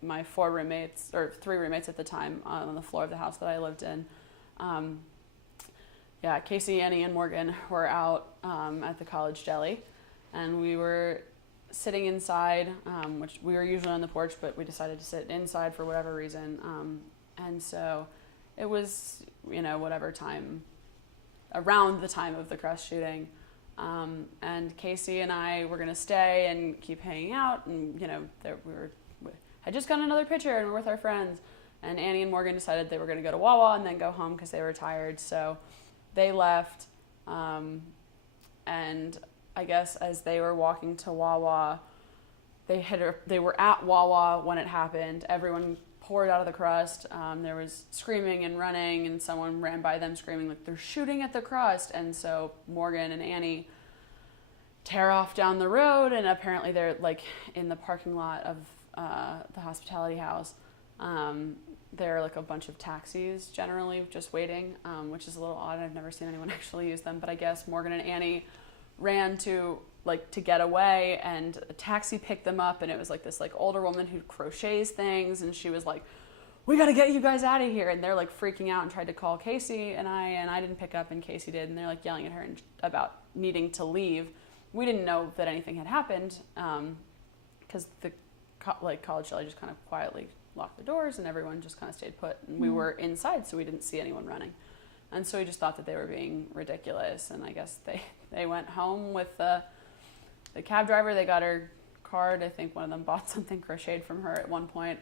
my 3 roommates at the time on the floor of the house that I lived in, Casey, Annie, and Morgan were out at the college deli, and we were sitting inside, which we were usually on the porch, but we decided to sit inside for whatever reason. And so it was, whatever time, around the time of the Crust shooting. And Casey and I were going to stay and keep hanging out, and had just gotten another pitcher and we're with our friends, and Annie and Morgan decided they were going to go to Wawa and then go home because they were tired, so they left, and I guess as they were walking to Wawa, they were at Wawa when it happened. Everyone poured out of the Crust. There was screaming and running, and someone ran by them screaming like, "They're shooting at the Crust!" And so Morgan and Annie tear off down the road, and apparently they're like in the parking lot of the hospitality house. There are like a bunch of taxis generally just waiting, which is a little odd. I've never seen anyone actually use them, but I guess Morgan and Annie ran to get away, and a taxi picked them up, and it was like this like older woman who crochets things, and she was like, "We got to get you guys out of here." And they're like freaking out and tried to call Casey and I didn't pick up, and Casey did, and they're like yelling at her about needing to leave. We didn't know that anything had happened, because the college deli just kind of quietly locked the doors, and everyone just kind of stayed put, and we were inside, so we didn't see anyone running. And so we just thought that they were being ridiculous, and I guess they went home with the cab driver. They got her card. I think one of them bought something crocheted from her at one point.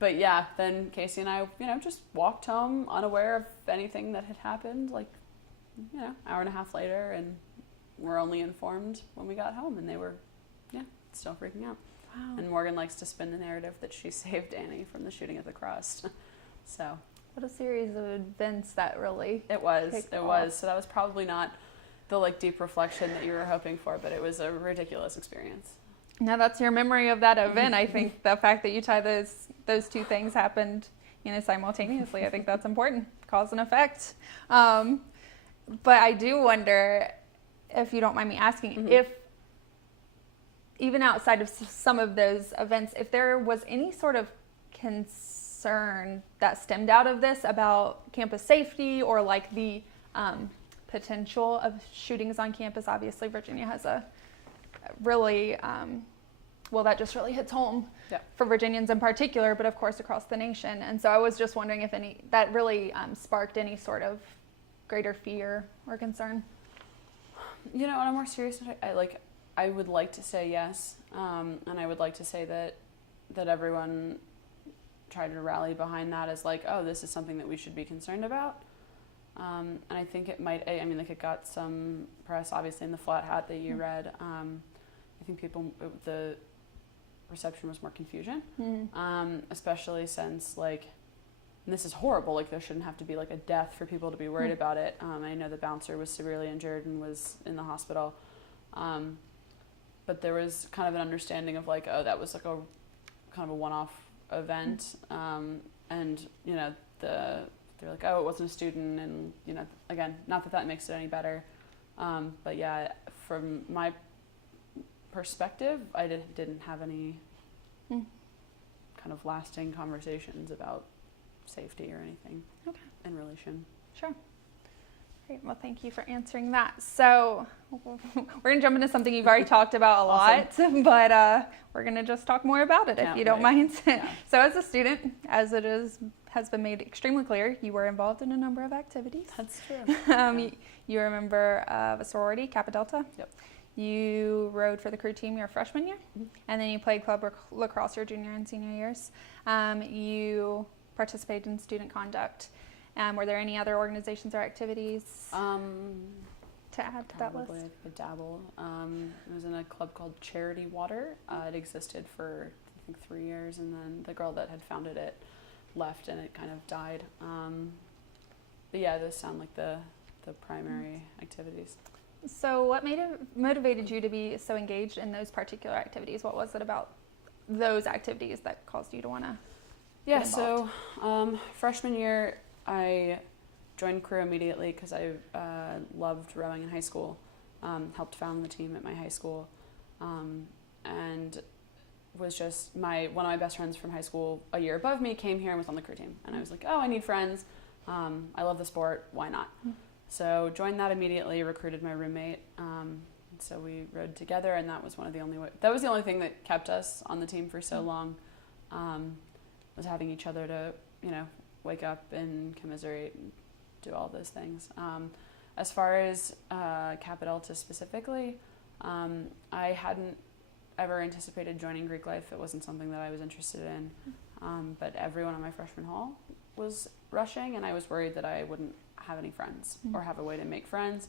But yeah, then Casey and I, just walked home unaware of anything that had happened, like, hour and a half later, and were only informed when we got home, and they were, still freaking out. Wow. And Morgan likes to spin the narrative that she saved Annie from the shooting at the Crust. So. What a series of events that really It was. kicked It off. was. So that was probably not the deep reflection that you were hoping for, but it was a ridiculous experience. Now that's your memory of that event. I think the fact that you tie those two things happened, simultaneously. I think that's important. Cause and effect. But I do wonder, if you don't mind me asking, if even outside of some of those events, if there was any sort of concern that stemmed out of this about campus safety or the potential of shootings on campus. Obviously, Virginia has a really, that just really hits home for Virginians in particular, but of course across the nation. And so I was just wondering if that really sparked any sort of greater fear or concern. On a more serious note, I would like to say yes, and I would like to say that everyone tried to rally behind that as this is something that we should be concerned about. And I think it might, it got some press, obviously, in the Flat Hat that you read. I think the reception was more confusion, especially since, and this is horrible, there shouldn't have to be, a death for people to be worried about it. I know the bouncer was severely injured and was in the hospital. But there was kind of an understanding of, that was, a kind of a one-off event. And, they're like, it wasn't a student, and, again, not that makes it any better. But yeah, from my perspective, I didn't have any kind of lasting conversations about safety or anything in relation. Sure. Great. Well, thank you for answering that. So we're going to jump into something you've already talked about a lot, but we're going to just talk more about it if you don't mind. So as a student, as has been made extremely clear, you were involved in a number of activities. That's true. You were a member of a sorority, Kappa Delta. Yep. You rode for the crew team your freshman year, and then you played club lacrosse your junior and senior years. You participated in student conduct. Were there any other organizations or activities to add to that list? Probably a dabble. I was in a club called Charity Water. It existed for, I think, 3 years, and then the girl that had founded it left, and it kind of died. But yeah, those sound like the primary activities. So what motivated you to be so engaged in those particular activities? What was it about those activities that caused you to want to get involved? So freshman year, I joined crew immediately because I loved rowing in high school, helped found the team at my high school, and was just one of my best friends from high school a year above me came here and was on the crew team. And I was like, I need friends. I love the sport. Why not? So joined that immediately, recruited my roommate. So we rowed together, and that was that was the only thing that kept us on the team for so long, was having each other to, wake up and commiserate and do all those things. As far as Kappa Delta specifically, I hadn't ever anticipated joining Greek life. It wasn't something that I was interested in, but everyone on my freshman hall was rushing, and I was worried that I wouldn't have any friends or have a way to make friends,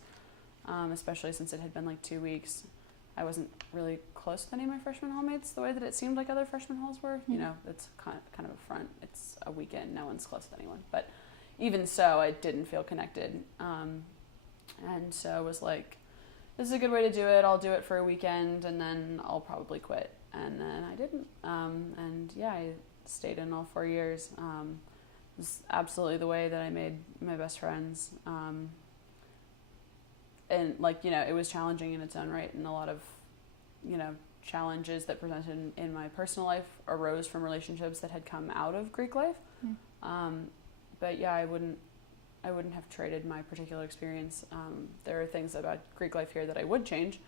especially since it had been 2 weeks. I wasn't really close with any of my freshman hallmates the way that it seemed like other freshman halls were. It's kind of a front. It's a weekend. No one's close with anyone. But even so, I didn't feel connected. And so I was like, this is a good way to do it. I'll do it for a weekend, and then I'll probably quit. And then I didn't. And yeah, I stayed in all 4 years. It was absolutely the way that I made my best friends. And it was challenging in its own right, and a lot of, challenges that presented in my personal life arose from relationships that had come out of Greek life. But yeah, I wouldn't have traded my particular experience. There are things about Greek life here that I would change.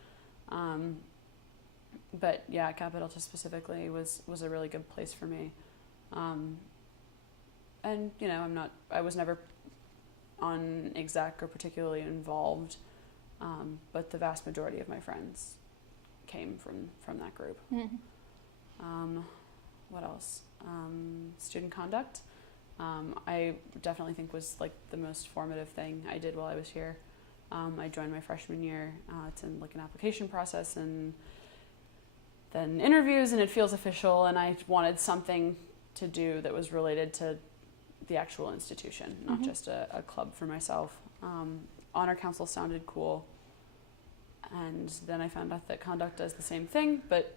But yeah, Kappa Delta specifically was a really good place for me. And I was never on exec or particularly involved. But the vast majority of my friends came from that group. What else? student conduct. I definitely think was like the most formative thing I did while I was here. I joined my freshman year. It's in like an application process and then interviews, and it feels official, and I wanted something to do that was related to the actual institution, not just a club for myself. Honor Council sounded cool, and then I found out that conduct does the same thing, but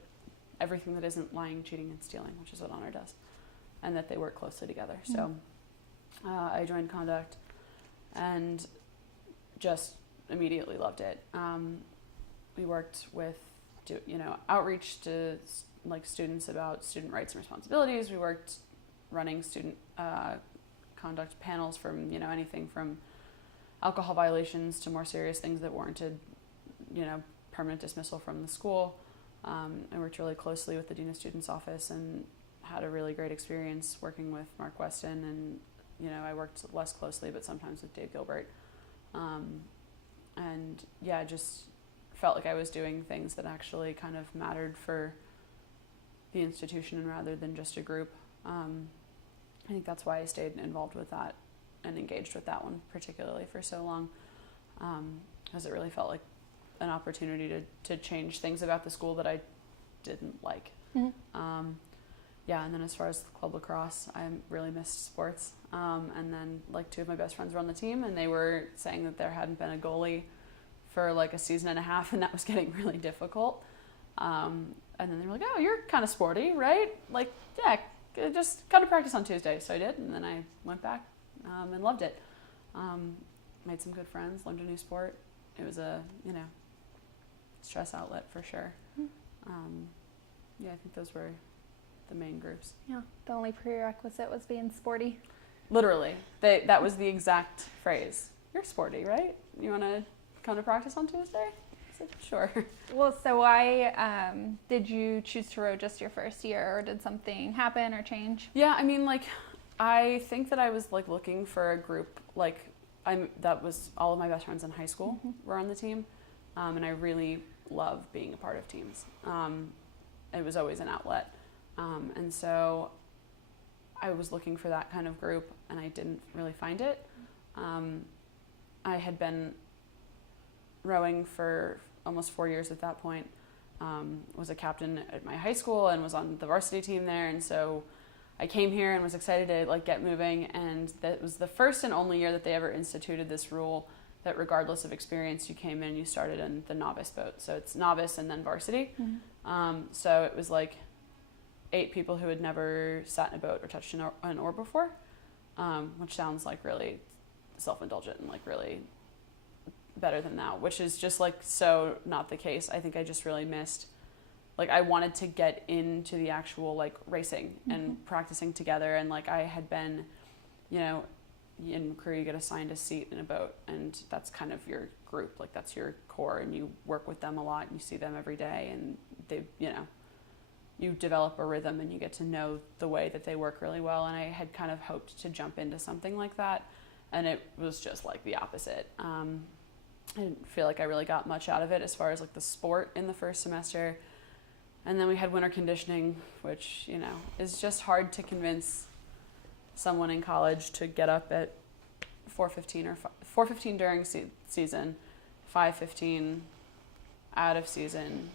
everything that isn't lying, cheating, and stealing, which is what honor does, and that they work closely together. So I joined conduct and just immediately loved it. We worked with outreach to like students about student rights and responsibilities. We worked running student conduct panels from anything from alcohol violations to more serious things that warranted permanent dismissal from the school. I worked really closely with the Dean of Students office and had a really great experience working with Mark Weston, and I worked less closely but sometimes with Dave Gilbert. And yeah, just felt like I was doing things that actually kind of mattered for the institution and rather than just a group. I think that's why I stayed involved with that and engaged with that one particularly for so long, because it really felt like an opportunity to change things about the school that I didn't like. Yeah, and then as far as club lacrosse, I really missed sports. And then like two of my best friends were on the team, and they were saying that there hadn't been a goalie for like a season and a half, and that was getting really difficult. And then they were like, "Oh, you're kind of sporty, right? Like, yeah, just kind of practice on Tuesday." So I did, and then I went back and loved it. Made some good friends, learned a new sport. It was a stress outlet for sure. Yeah, I think those were the main groups. Yeah, the only prerequisite was being sporty. Literally, that was the exact phrase. You're sporty, right? You want to come to practice on Tuesday? I said, sure. Well, so did you choose to row just your first year, or did something happen or change? Yeah, I mean, like, I think that I was like looking for a group, like, that was all of my best friends in high school were on the team, and I really love being a part of teams. It was always an outlet, and so I was looking for that kind of group, and I didn't really find it. I had been rowing for almost 4 years at that point, was a captain at my high school and was on the varsity team there, and so I came here and was excited to like get moving, and that was the first and only year that they ever instituted this rule that regardless of experience, you came in, you started in the novice boat. So it's novice and then varsity. So it was like 8 people who had never sat in a boat or touched an oar before, which sounds like really self-indulgent and like really better than that, which is just like so not the case. I think I just really missed, like, I wanted to get into the actual like racing and practicing together, and like I had been, in crew you get assigned a seat in a boat, and that's kind of your group, like that's your core, and you work with them a lot and you see them every day, and they you develop a rhythm and you get to know the way that they work really well. And I had kind of hoped to jump into something like that, and it was just like the opposite. I didn't feel like I really got much out of it as far as like the sport in the first semester. And then we had winter conditioning, which, is just hard to convince someone in college to get up at 4:15 or 4:15 during season, 5:15 out of season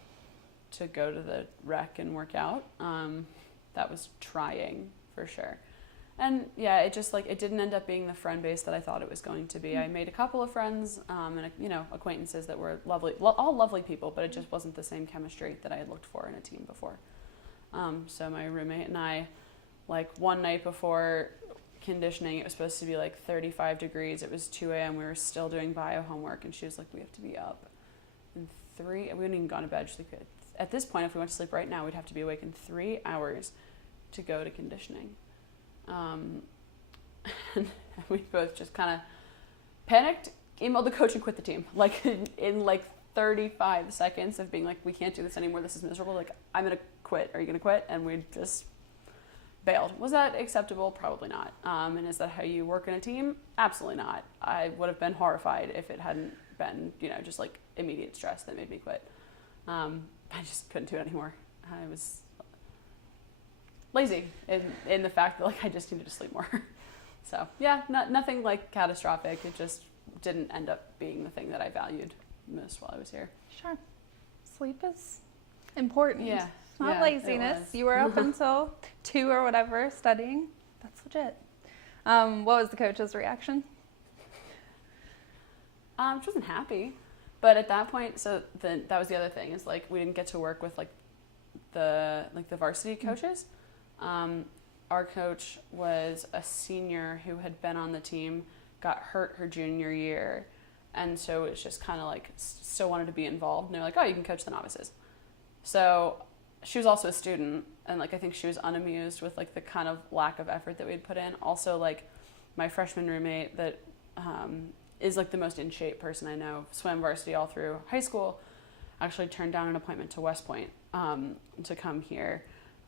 to go to the rec and work out. That was trying for sure. And yeah, it just like, it didn't end up being the friend base that I thought it was going to be. I made a couple of friends and, acquaintances that were lovely, all lovely people, but it just wasn't the same chemistry that I had looked for in a team before. So my roommate and I, like one night before conditioning, it was supposed to be like 35 degrees. It was 2 a.m. We were still doing bio homework, and she was like, we have to be up in 3, we hadn't even gone to bed. She's like, at this point, if we went to sleep right now, we'd have to be awake in 3 hours to go to conditioning. And we both just kind of panicked, emailed the coach, and quit the team. Like in like 35 seconds of being like, we can't do this anymore. This is miserable. Like, I'm going to quit. Are you going to quit? And we just bailed. Was that acceptable? Probably not. And is that how you work in a team? Absolutely not. I would have been horrified if it hadn't been, just like immediate stress that made me quit. I just couldn't do it anymore. lazy in the fact that like I just needed to sleep more. So yeah, nothing like catastrophic. It just didn't end up being the thing that I valued most while I was here. Sure. Sleep is important. Yeah. It's not laziness. You were up until 2 or whatever studying. That's legit. What was the coach's reaction? She wasn't happy. But at that point, so then that was the other thing is like we didn't get to work with like the varsity coaches. Our coach was a senior who had been on the team, got hurt her junior year, and so it's just kind of like still wanted to be involved. And they're like, oh, you can coach the novices. So she was also a student, and like I think she was unamused with like the kind of lack of effort that we'd put in. Also, like my freshman roommate that is like the most in shape person I know, swam varsity all through high school, actually turned down an appointment to West Point to come here.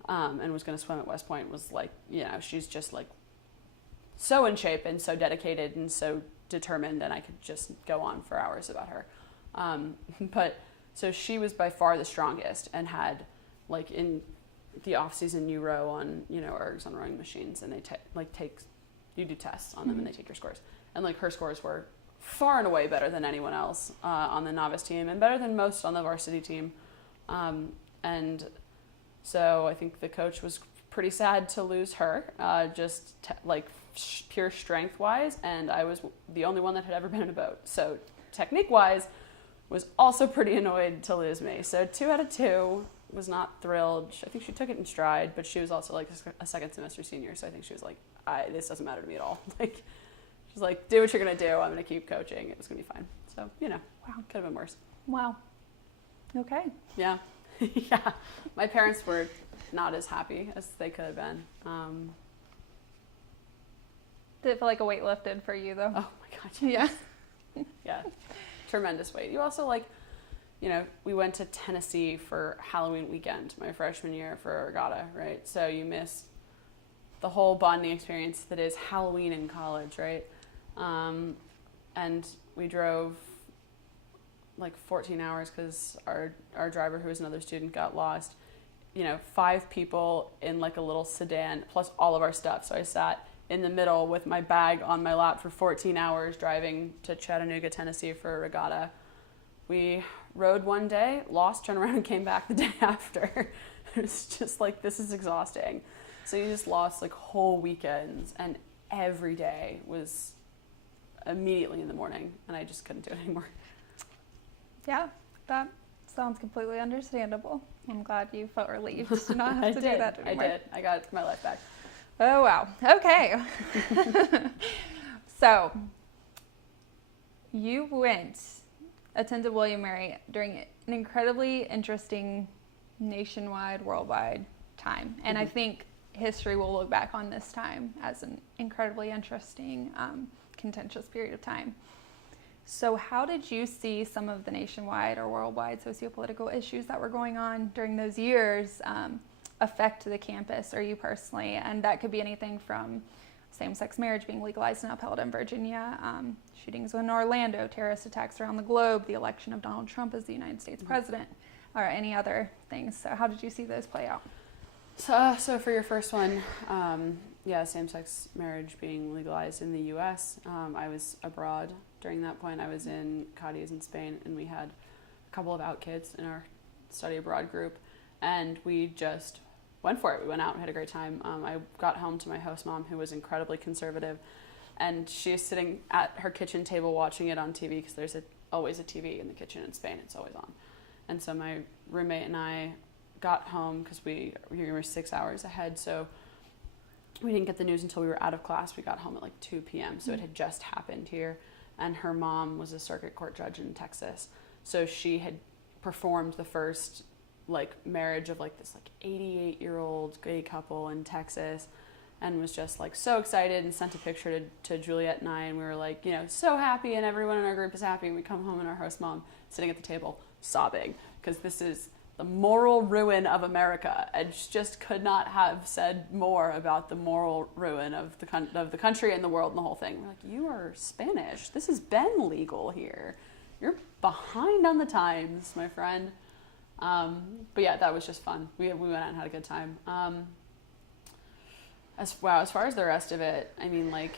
And was going to swim at West Point, was like, you know, she's just like so in shape and so dedicated and so determined, and I could just go on for hours about her. But so she was by far the strongest and had like in the off season you row on, you know, ergs on rowing machines, and they you do tests on them and they take your scores. And like her scores were far and away better than anyone else on the novice team and better than most on the varsity team. And so I think the coach was pretty sad to lose her, pure strength-wise, and I was the only one that had ever been in a boat. So technique-wise, was also pretty annoyed to lose me. So 2 out of 2, was not thrilled. I think she took it in stride, but she was also like a second semester senior, so I think she was like, this doesn't matter to me at all. Like, she's like, do what you're going to do. I'm going to keep coaching. It was going to be fine. So, you know, wow, could have been worse. Wow. Okay. Yeah. Yeah, my parents were not as happy as they could have been. Did it feel like a weight lifted for you, though? Oh my God. Yes. Yeah. Yeah, tremendous weight. You also like, you know, we went to Tennessee for Halloween weekend my freshman year for a regatta, right? So you miss the whole bonding experience that is Halloween in college, right? And we drove like 14 hours because our driver, who was another student, got lost. You know, 5 people in like a little sedan plus all of our stuff. So I sat in the middle with my bag on my lap for 14 hours driving to Chattanooga, Tennessee for a regatta. We rode one day, lost, turned around and came back the day after. It was just like, this is exhausting. So you just lost like whole weekends, and every day was immediately in the morning, and I just couldn't do it anymore. Yeah, that sounds completely understandable. I'm glad you felt relieved to not have to do that anymore. I did. I got my life back. Oh, wow. Okay. So, you attended William Mary during an incredibly interesting nationwide, worldwide time. And I think history will look back on this time as an incredibly interesting, contentious period of time. So how did you see some of the nationwide or worldwide sociopolitical issues that were going on during those years affect the campus or you personally? And that could be anything from same-sex marriage being legalized and upheld in Virginia, shootings in Orlando, terrorist attacks around the globe, the election of Donald Trump as the United States president, or any other things. So how did you see those play out? So for your first one, same-sex marriage being legalized in the U.S. I was abroad during that point. I was in Cadiz in Spain, and we had a couple of out kids in our study abroad group, and we just went for it. We went out and had a great time. I got home to my host mom, who was incredibly conservative, and she's sitting at her kitchen table watching it on TV, because there's always a TV in the kitchen in Spain. It's always on. And so my roommate and I got home, because we were 6 hours ahead, so we didn't get the news until we were out of class. We got home at like 2 p.m., so it had just happened here. And her mom was a circuit court judge in Texas, so she had performed the first like marriage of like this like 88-year-old gay couple in Texas, and was just like so excited, and sent a picture to Juliet and I, and we were like, you know, so happy, and everyone in our group is happy, and we come home and our host mom sitting at the table sobbing, because this is the moral ruin of America, and just could not have said more about the moral ruin of the country and the world and the whole thing. We're like, you are Spanish. This has been legal here. You're behind on the times, my friend. But yeah, that was just fun. We went out and had a good time. As far as the rest of it, I mean, like,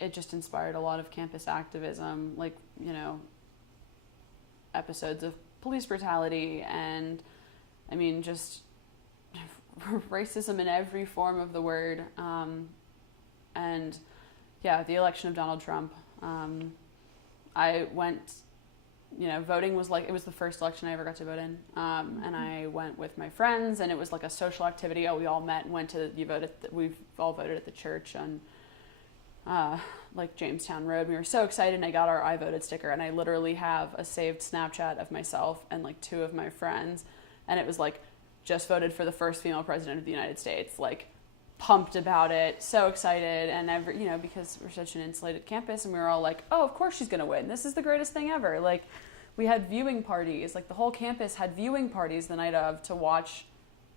it just inspired a lot of campus activism, like, you know, episodes of police brutality and, I mean, just racism in every form of the word. And yeah, the election of Donald Trump. I went, you know, voting was like, it was the first election I ever got to vote in. And I went with my friends, and it was like a social activity. We all met and went to, we've all voted at the church on, like Jamestown Road. We were so excited, and I got our I voted sticker, and I literally have a saved Snapchat of myself and like two of my friends. And it was like, just voted for the first female president of the United States, like pumped about it, so excited. And you know, because we're such an insulated campus, and we were all like, oh, of course she's gonna win. This is the greatest thing ever. Like, we had viewing parties, like the whole campus had viewing parties the night of to watch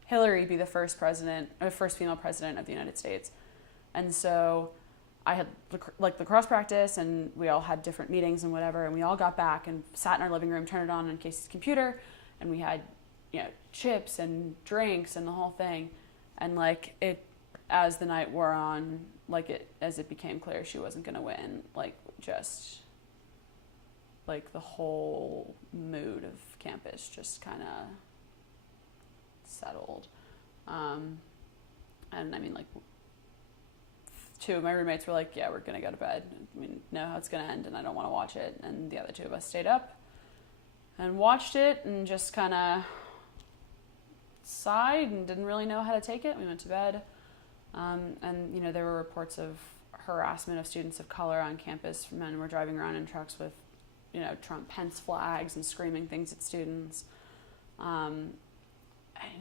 Hillary be the first female president of the United States. And so I had like lacrosse practice, and we all had different meetings and whatever, and we all got back and sat in our living room, turned it on Casey's computer, and we had, you know, chips and drinks and the whole thing. And like, it, as the night wore on, like as it became clear she wasn't going to win, like just like the whole mood of campus just kind of settled. And I mean, like, two of my roommates were like, yeah, we're going to go to bed. We know how it's going to end, and I don't want to watch it. And the other two of us stayed up and watched it and just kind of sighed and didn't really know how to take it. We went to bed. And, you know, there were reports of harassment of students of color on campus. Men were driving around in trucks with, you know, Trump Pence flags and screaming things at students. And,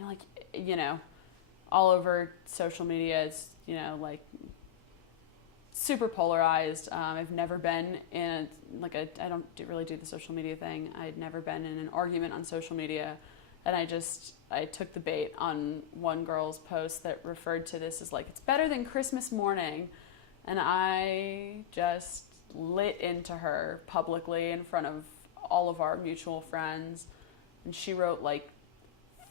like, you know, all over social media, it's, you know, like, super polarized. I've never been in I don't really do the social media thing. I'd never been in an argument on social media. And I took the bait on one girl's post that referred to this as like, it's better than Christmas morning. And I just lit into her publicly in front of all of our mutual friends. And she wrote like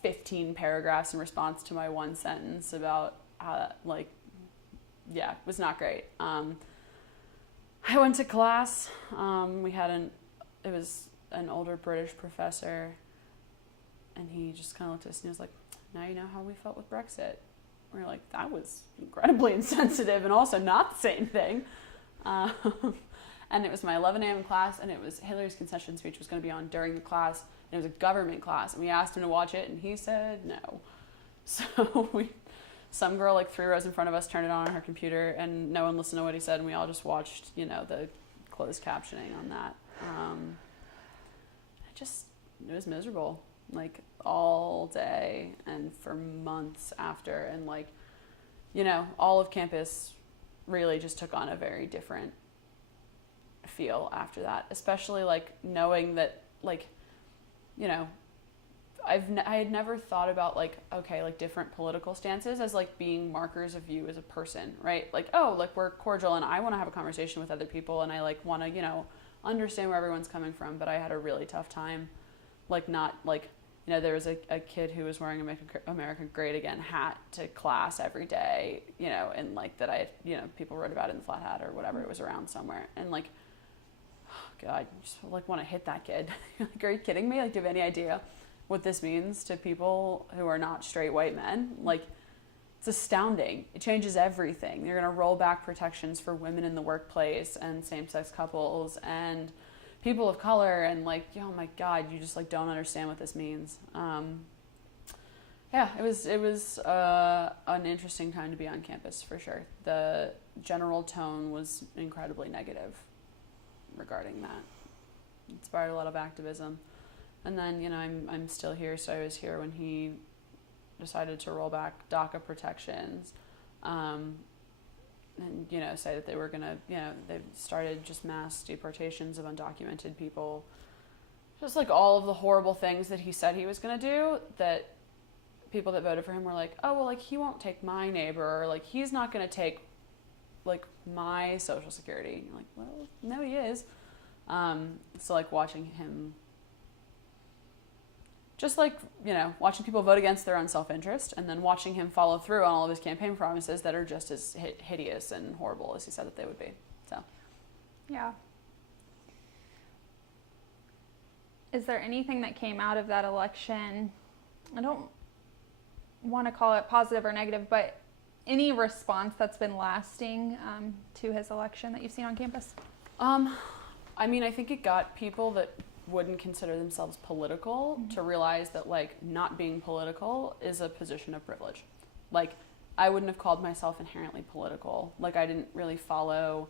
15 paragraphs in response to my one sentence about how, like, yeah, it was not great. I went to class. It was an older British professor. And he just kind of looked at us and he was like, now you know how we felt with Brexit. We were like, that was incredibly insensitive and also not the same thing. And it was my 11 a.m. class, and it was Hillary's concession speech was going to be on during the class. And it was a government class, and we asked him to watch it, and he said no. So some girl like 3 rows in front of us turned it on her computer, and no one listened to what he said, and we all just watched, you know, the closed captioning on that. It was miserable. Like all day and for months after, and like, you know, all of campus really just took on a very different feel after that, especially like knowing that, like, you know, I had never thought about like, okay, like different political stances as like being markers of you as a person, right? Like, oh, like we're cordial and I want to have a conversation with other people and I like want to, you know, understand where everyone's coming from, but I had a really tough time, like not like, you know, there was a kid who was wearing a America Great Again hat to class every day, you know, and like that you know, people wrote about it in the Flat Hat or whatever, it was around somewhere. And like, oh God, you just like want to hit that kid. Like, are you kidding me? Like, do you have any idea what this means to people who are not straight white men? Like, it's astounding. It changes everything. You're going to roll back protections for women in the workplace and same-sex couples and people of color, and like, oh my God, you just like don't understand what this means. Yeah, it was an interesting time to be on campus for sure. The general tone was incredibly negative regarding that. It inspired a lot of activism. And then, you know, I'm still here, so I was here when he decided to roll back DACA protections. And, you know, say that they were going to, you know, they've started just mass deportations of undocumented people. Just like all of the horrible things that he said he was going to do, that people that voted for him were like, oh, well, like, he won't take my neighbor, or like, he's not going to take, like, my Social Security. And you're like, well, no, he is. So, like, watching him just like, watching people vote against their own self-interest and then watching him follow through on all of his campaign promises that are just as hideous and horrible as he said that they would be. So, yeah. Is there anything that came out of that election? I don't want to call it positive or negative, but any response that's been lasting to his election that you've seen on campus? I mean, I think it got people that wouldn't consider themselves political to realize that, like, not being political is a position of privilege. Like, I wouldn't have called myself inherently political. Like, I didn't really follow,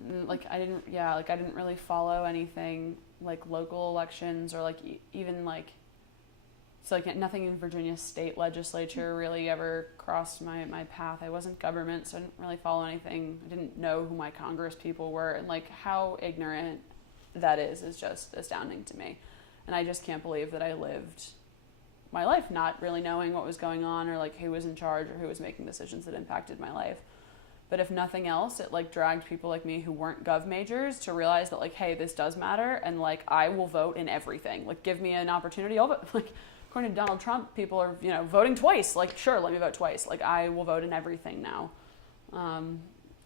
I didn't really follow anything like local elections or like even like, so like nothing in Virginia state legislature really ever crossed my path. I wasn't government, so I didn't really follow anything. I didn't know who my Congress people were, and like how ignorant that is just astounding to me. And I just can't believe that I lived my life not really knowing what was going on or like who was in charge or who was making decisions that impacted my life. But if nothing else, it like dragged people like me who weren't gov majors to realize that like, hey, this does matter, and like I will vote in everything. Like, give me an opportunity, I'll vote. Like, according to Donald Trump, people are, voting twice. Like, sure, let me vote twice. Like, I will vote in everything now.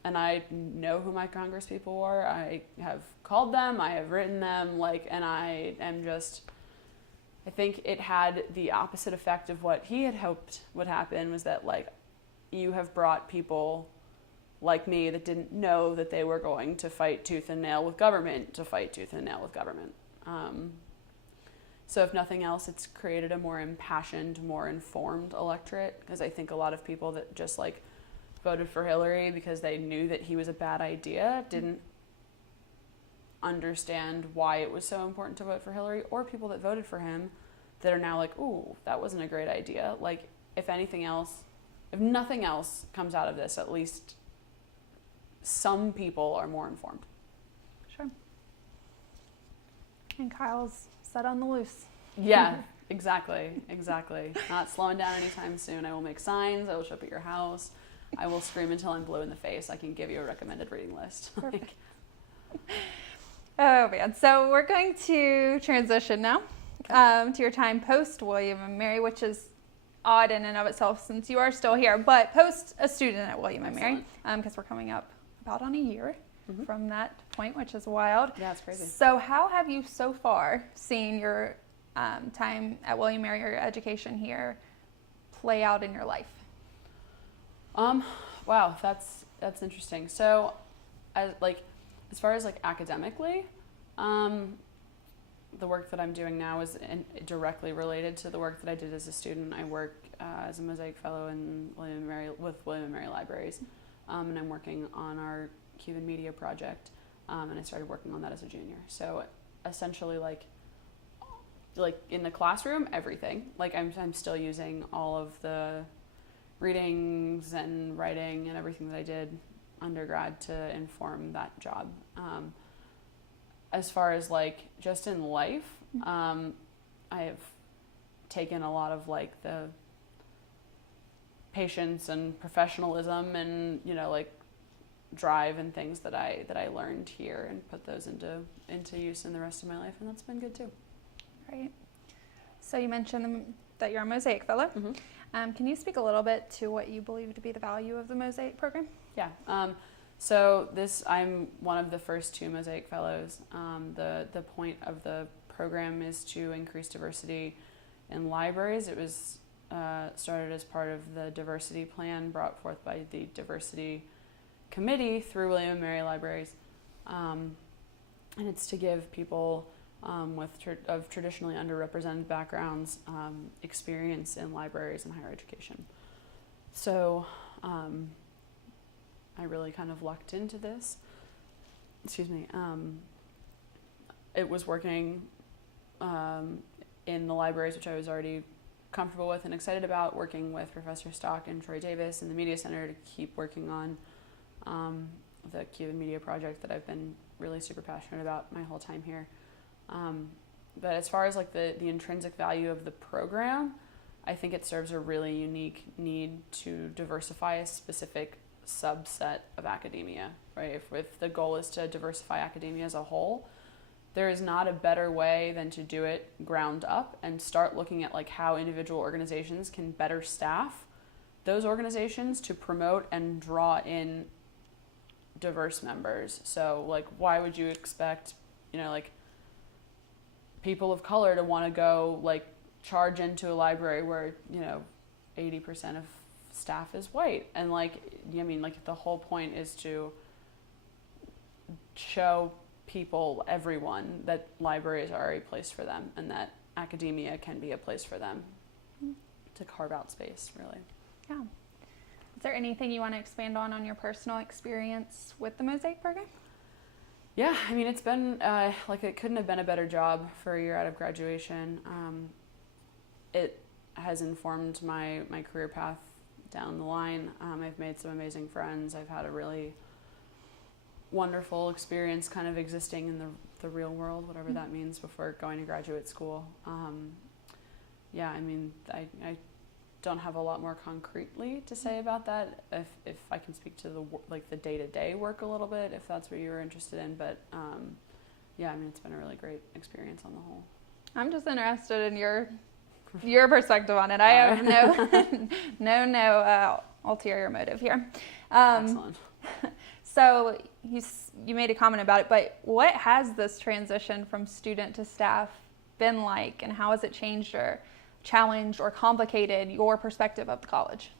And I know who my Congress people were. I have called them, I have written them, like, and I think it had the opposite effect of what he had hoped would happen, was that like, you have brought people like me that didn't know that they were going to fight tooth and nail with government to fight tooth and nail with government. So if nothing else, it's created a more impassioned, more informed electorate, because I think a lot of people that just like voted for Hillary because they knew that he was a bad idea didn't understand why it was so important to vote for Hillary, or people that voted for him that are now like, ooh, that wasn't a great idea. Like, if anything else, if nothing else comes out of this, at least some people are more informed. Sure. And Kyle's set on the loose. Yeah, exactly. Not slowing down anytime soon. I will make signs. I will show up at your house. I will scream until I'm blue in the face. I can give you a recommended reading list. Perfect. Oh man, so we're going to transition now to your time post William and Mary, which is odd in and of itself since you are still here, but post a student at William and Mary, because we're coming up about on a year from that point, which is wild. Yeah, it's crazy. So how have you so far seen your time at William and Mary, your education here, play out in your life? Wow, that's interesting. So, as far as like academically, the work that I'm doing now is directly related to the work that I did as a student. I work as a Mosaic Fellow in William and Mary Libraries, and I'm working on our Cuban Media project, and I started working on that as a junior. So essentially, like in the classroom, everything. Like I'm still using all of the readings and writing and everything that I did undergrad to inform that job. As far as like just in life, I have taken a lot of like the patience and professionalism and like drive and things that I learned here and put those into use in the rest of my life, and that's been good too. Right. So you mentioned that you're a Mosaic Fellow. Can you speak a little bit to what you believe to be the value of the Mosaic program? Yeah. So I'm one of the first 2 Mosaic Fellows. The point of the program is to increase diversity in libraries. It was started as part of the diversity plan brought forth by the diversity committee through William and Mary Libraries. And it's to give people of traditionally underrepresented backgrounds experience in libraries and higher education. So I really kind of lucked into this. It was working in the libraries, which I was already comfortable with and excited about, working with Professor Stock and Troy Davis in the Media Center to keep working on the Cuban Media project that I've been really super passionate about my whole time here. But as far as like the intrinsic value of the program, I think it serves a really unique need to diversify a specific subset of academia, right? If the goal is to diversify academia as a whole, there is not a better way than to do it ground up and start looking at like how individual organizations can better staff those organizations to promote and draw in diverse members. So like, why would you expect, like people of color to want to go like charge into a library where, 80% of staff is white? And like, the whole point is to show people, everyone, that libraries are a place for them and that academia can be a place for them to carve out space, really. Yeah. Is there anything you want to expand on your personal experience with the Mosaic program? Yeah, it's been, it couldn't have been a better job for a year out of graduation. It has informed my career path down the line. I've made some amazing friends. I've had a really wonderful experience kind of existing in the real world, whatever that means, before going to graduate school. I don't have a lot more concretely to say about that. If I can speak to the day-to-day work a little bit, if that's what you were interested in. But it's been a really great experience on the whole. I'm just interested in your perspective on it. I have no ulterior motive here. Excellent. So you made a comment about it, but what has this transition from student to staff been like, and how has it changed or challenged or complicated your perspective of the college?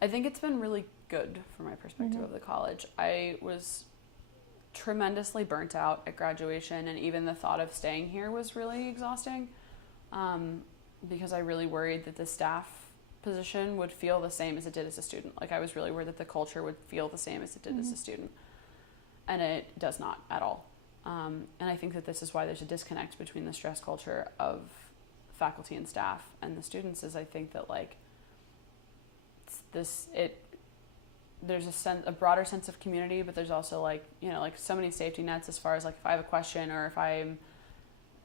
I think it's been really good from my perspective of the college. I was tremendously burnt out at graduation, and even the thought of staying here was really exhausting, because I really worried that the staff position would feel the same as it did as a student. Like, I was really worried that the culture would feel the same as it did as a student, and it does not at all. And I think that this is why there's a disconnect between the stress culture of faculty and staff and the students. Is I think that there's a broader sense of community, but there's also so many safety nets as far as if I have a question, or if I'm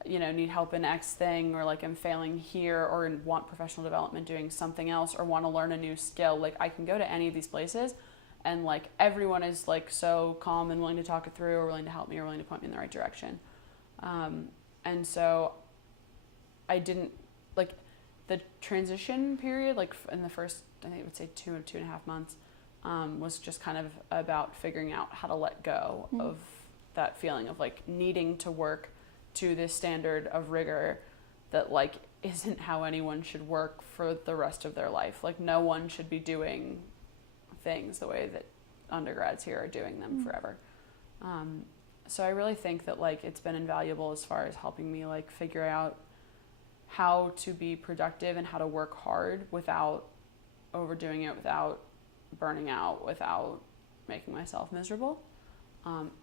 need help in X thing, or I'm failing here, or want professional development doing something else, or want to learn a new skill. I can go to any of these places, and everyone is so calm and willing to talk it through, or willing to help me, or willing to point me in the right direction. And so I didn't the transition period, in the first, I think I would say 2.5 months, was just kind of about figuring out how to let go of that feeling of needing to work to this standard of rigor that isn't how anyone should work for the rest of their life. No one should be doing things the way that undergrads here are doing them forever. So I really think that it's been invaluable as far as helping me figure out how to be productive and how to work hard without overdoing it, without burning out, without making myself miserable.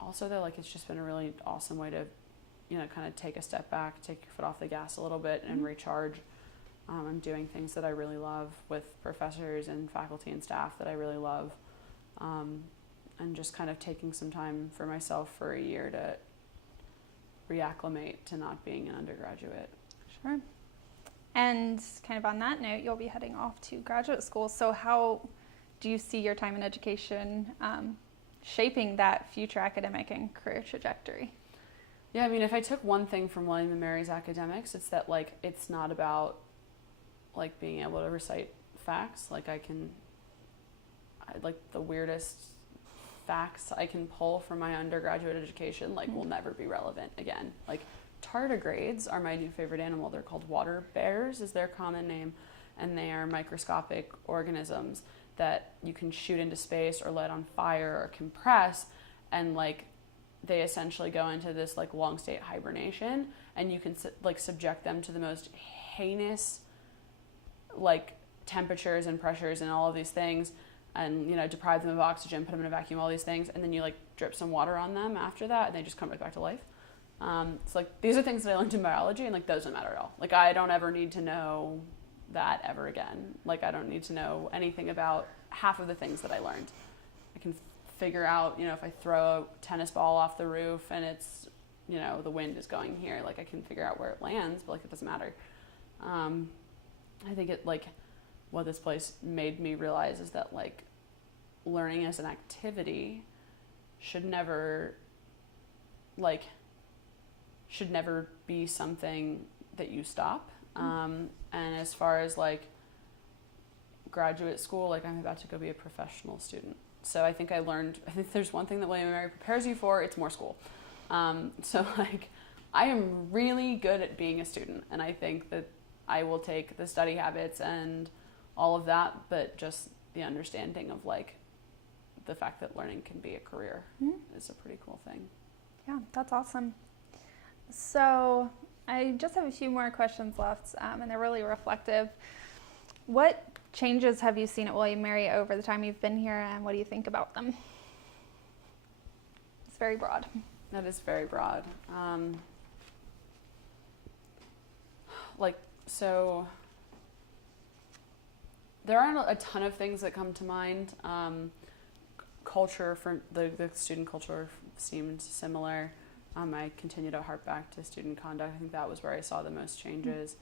Also though, it's just been a really awesome way to kind of take a step back, take your foot off the gas a little bit, and recharge. I'm doing things that I really love with professors and faculty and staff that I really love, and just kind of taking some time for myself for a year to reacclimate to not being an undergraduate. Sure. And kind of on that note, you'll be heading off to graduate school. So how do you see your time in education shaping that future academic and career trajectory? Yeah, if I took one thing from William & Mary's academics, it's that it's not about being able to recite facts. The weirdest facts I can pull from my undergraduate education will never be relevant again. Tardigrades are my new favorite animal. They're called water bears is their common name, and they are microscopic organisms that you can shoot into space or light on fire or compress, and they essentially go into this long state hibernation, and you can subject them to the most heinous temperatures and pressures and all of these things, and deprive them of oxygen, put them in a vacuum, all these things, and then you drip some water on them after that, and they just come right back to life. So these are things that I learned in biology, and those don't matter at all. I don't ever need to know that ever again. I don't need to know anything about half of the things that I learned. I can figure out, if I throw a tennis ball off the roof and it's, the wind is going here, I can figure out where it lands, but it doesn't matter. I think what this place made me realize is that learning as an activity should never should never be something that you stop. And as far as like graduate school, like I'm about to go be a professional student. So I think there's one thing that William & Mary prepares you for, it's more school. So like I am really good at being a student, and I think that I will take the study habits and all of that, but just the understanding of like the fact that learning can be a career is a pretty cool thing. Yeah, that's awesome. So I just have a few more questions left, and they're really reflective. What changes have you seen at William & Mary over the time you've been here, and what do you think about them? It's very broad. That is very broad. So there aren't a ton of things that come to mind. Culture, for the student culture seemed similar. I continue to harp back to student conduct. I think that was where I saw the most changes.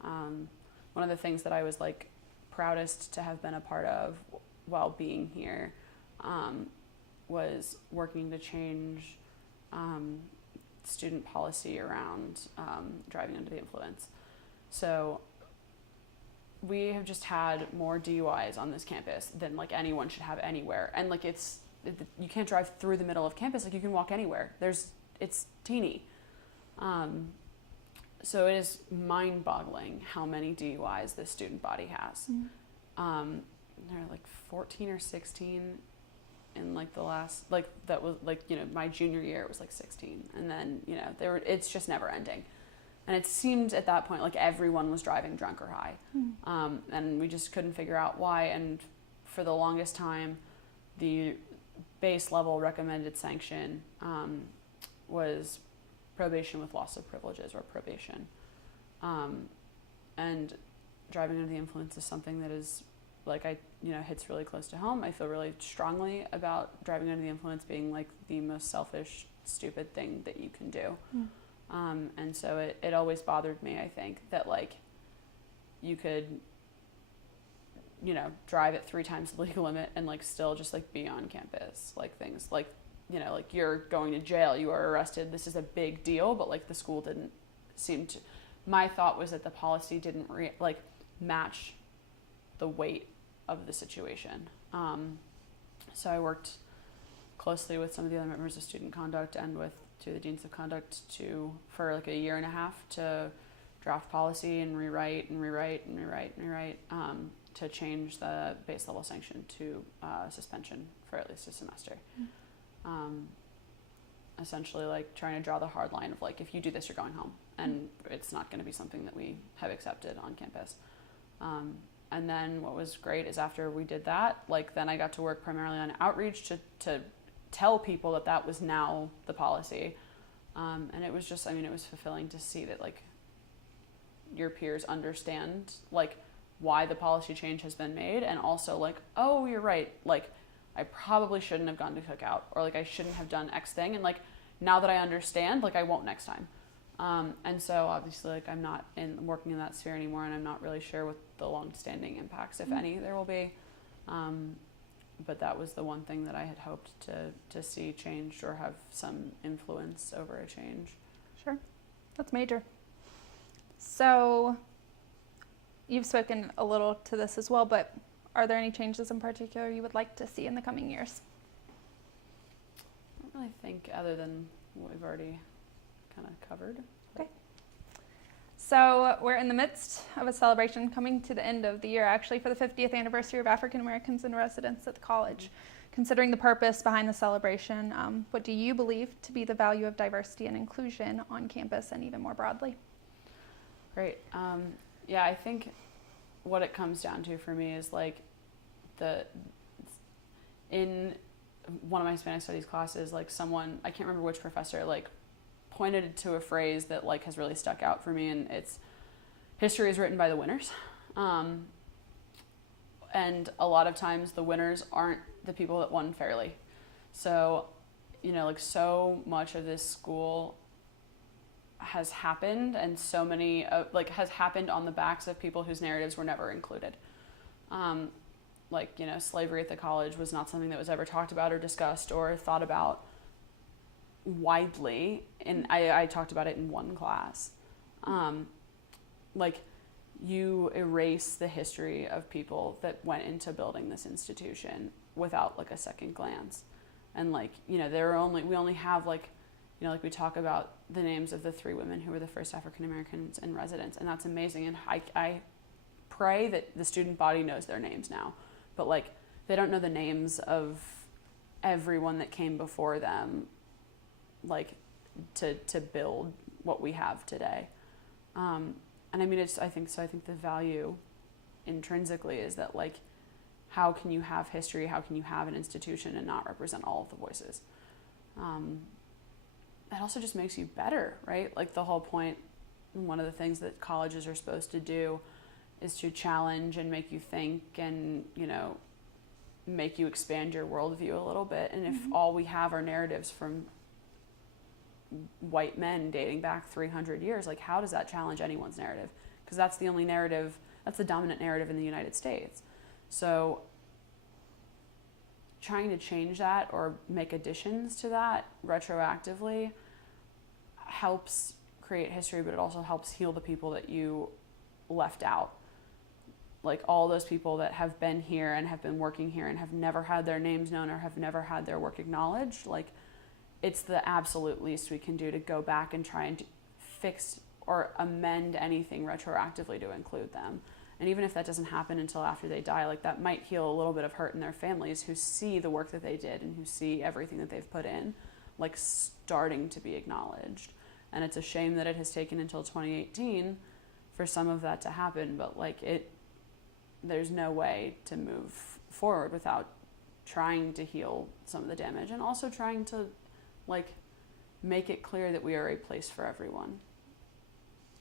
One of the things that I was like proudest to have been a part of while being here was working to change student policy around driving under the influence. So we have just had more DUIs on this campus than like anyone should have anywhere. And like you can't drive through the middle of campus, like you can walk anywhere. It's teeny. So it is mind-boggling how many DUIs this student body has. There are like 14 or 16 in like the last, like that was like, you know, my junior year it was like 16. And then, you know, it's just never ending. And it seemed at that point like everyone was driving drunk or high. And we just couldn't figure out why. And for the longest time, the base level recommended sanction was probation with loss of privileges, or probation. And driving under the influence is something that is like, hits really close to home. I feel really strongly about driving under the influence being like the most selfish, stupid thing that you can do. And so it always bothered me, I think, that like you could, you know, drive at 3 times the legal limit and like still just like be on campus, like things like, you know, like you're going to jail, you are arrested, this is a big deal, but like the school didn't seem to, my thought was that the policy didn't match the weight of the situation. So I worked closely with some of the other members of student conduct and with two of the deans of conduct for like a year and a half to draft policy and rewrite to change the base level sanction to suspension for at least a semester. Essentially like trying to draw the hard line of like, if you do this, you're going home, and it's not going to be something that we have accepted on campus. And then what was great is after we did that, like then I got to work primarily on outreach to tell people that that was now the policy. And it was just, it was fulfilling to see that like your peers understand like why the policy change has been made, and also like, oh, you're right, like I probably shouldn't have gone to cookout, or like I shouldn't have done X thing, and like now that I understand, like I won't next time. And so obviously like I'm not working in that sphere anymore, and I'm not really sure what the long-standing impacts, if any, there will be. But that was the one thing that I had hoped to see changed or have some influence over a change. Sure, that's major. So you've spoken a little to this as well, but are there any changes in particular you would like to see in the coming years? I don't really think, other than what we've already kind of covered. Okay. So we're in the midst of a celebration coming to the end of the year, actually, for the 50th anniversary of African Americans in residence at the college. Considering the purpose behind the celebration, what do you believe to be the value of diversity and inclusion on campus and even more broadly? Great. Yeah, I think what it comes down to for me is like in one of my Hispanic studies classes, like someone, I can't remember which professor, like pointed to a phrase that like has really stuck out for me, and it's history is written by the winners. And a lot of times the winners aren't the people that won fairly. So, you know, like so much of this school has happened, and so many has happened on the backs of people whose narratives were never included. Like, you know, slavery at the college was not something that was ever talked about or discussed or thought about widely, and I talked about it in one class, like you erase the history of people that went into building this institution without like a second glance. And like, you know, we only have like, you know, like we talk about the names of the 3 women who were the first African Americans in residence, and that's amazing. And I pray that the student body knows their names now, but like they don't know the names of everyone that came before them, like to build what we have today. And I mean, I think the value intrinsically is that like, how can you have history? How can you have an institution and not represent all of the voices? That also just makes you better, right? Like the whole point, one of the things that colleges are supposed to do is to challenge and make you think and, you know, make you expand your worldview a little bit. And if all we have are narratives from white men dating back 300 years, like how does that challenge anyone's narrative? Because that's the only narrative, that's the dominant narrative in the United States. So trying to change that or make additions to that retroactively helps create history, but it also helps heal the people that you left out. Like all those people that have been here and have been working here and have never had their names known or have never had their work acknowledged, like it's the absolute least we can do to go back and try and fix or amend anything retroactively to include them. And even if that doesn't happen until after they die, like that might heal a little bit of hurt in their families who see the work that they did and who see everything that they've put in, like starting to be acknowledged. And it's a shame that it has taken until 2018 for some of that to happen, but like there's no way to move forward without trying to heal some of the damage and also trying to like make it clear that we are a place for everyone.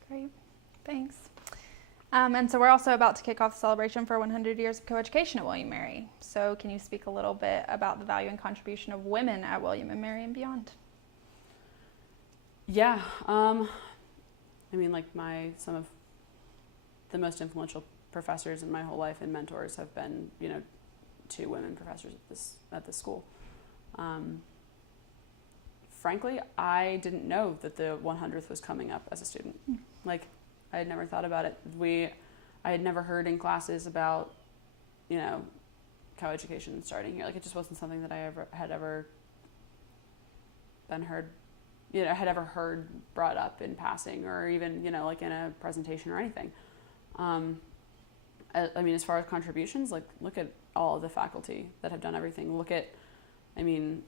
Great, thanks. And so we're also about to kick off the celebration for 100 years of coeducation at William & Mary. So can you speak a little bit about the value and contribution of women at William & Mary and beyond? Yeah, I mean, like some of the most influential professors in my whole life and mentors have been, you know, 2 women professors at this school. Frankly, I didn't know that the 100th was coming up as a student. Like, I had never thought about it. I had never heard in classes about, you know, coeducation starting here. Like, it just wasn't something that I had ever heard brought up in passing or even, you know, like in a presentation or anything. I mean, as far as contributions, like, look at all of the faculty that have done everything. Look at, I mean,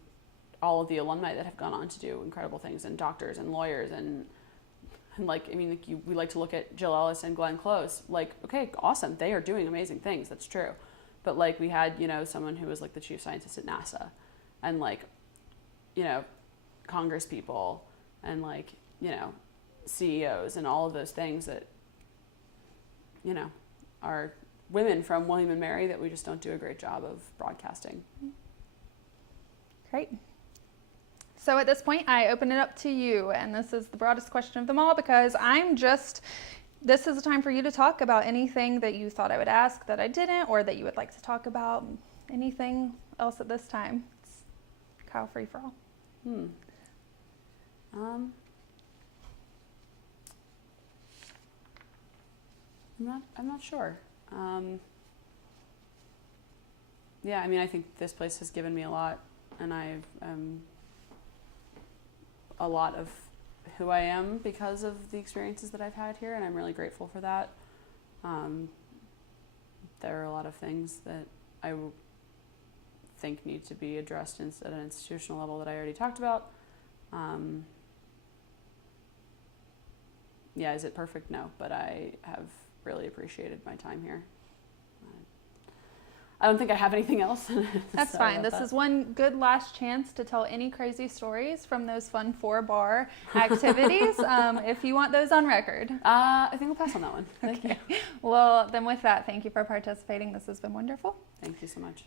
all of the alumni that have gone on to do incredible things, and doctors and lawyers and like, I mean, like we like to look at Jill Ellis and Glenn Close. Like, okay, awesome, they are doing amazing things. That's true. But like, we had, you know, someone who was like the chief scientist at NASA, and like, you know, Congress people, and like, you know, CEOs and all of those things that, you know, are women from William & Mary that we just don't do a great job of broadcasting. Great. So at this point, I open it up to you, and this is the broadest question of them all because this is a time for you to talk about anything that you thought I would ask that I didn't, or that you would like to talk about, anything else at this time. It's Kyle free for all. I'm not sure. Yeah, I mean, I think this place has given me a lot, and I've a lot of who I am because of the experiences that I've had here, and I'm really grateful for that. There are a lot of things that I think need to be addressed at an institutional level that I already talked about. Yeah, is it perfect? No, but I have really appreciated my time here. I don't think I have anything else. That's fine. This is one good last chance to tell any crazy stories from those fun 4-bar activities, if you want those on record. I think we'll pass on that one. Thank you. Well, then with that, thank you for participating. This has been wonderful. Thank you so much.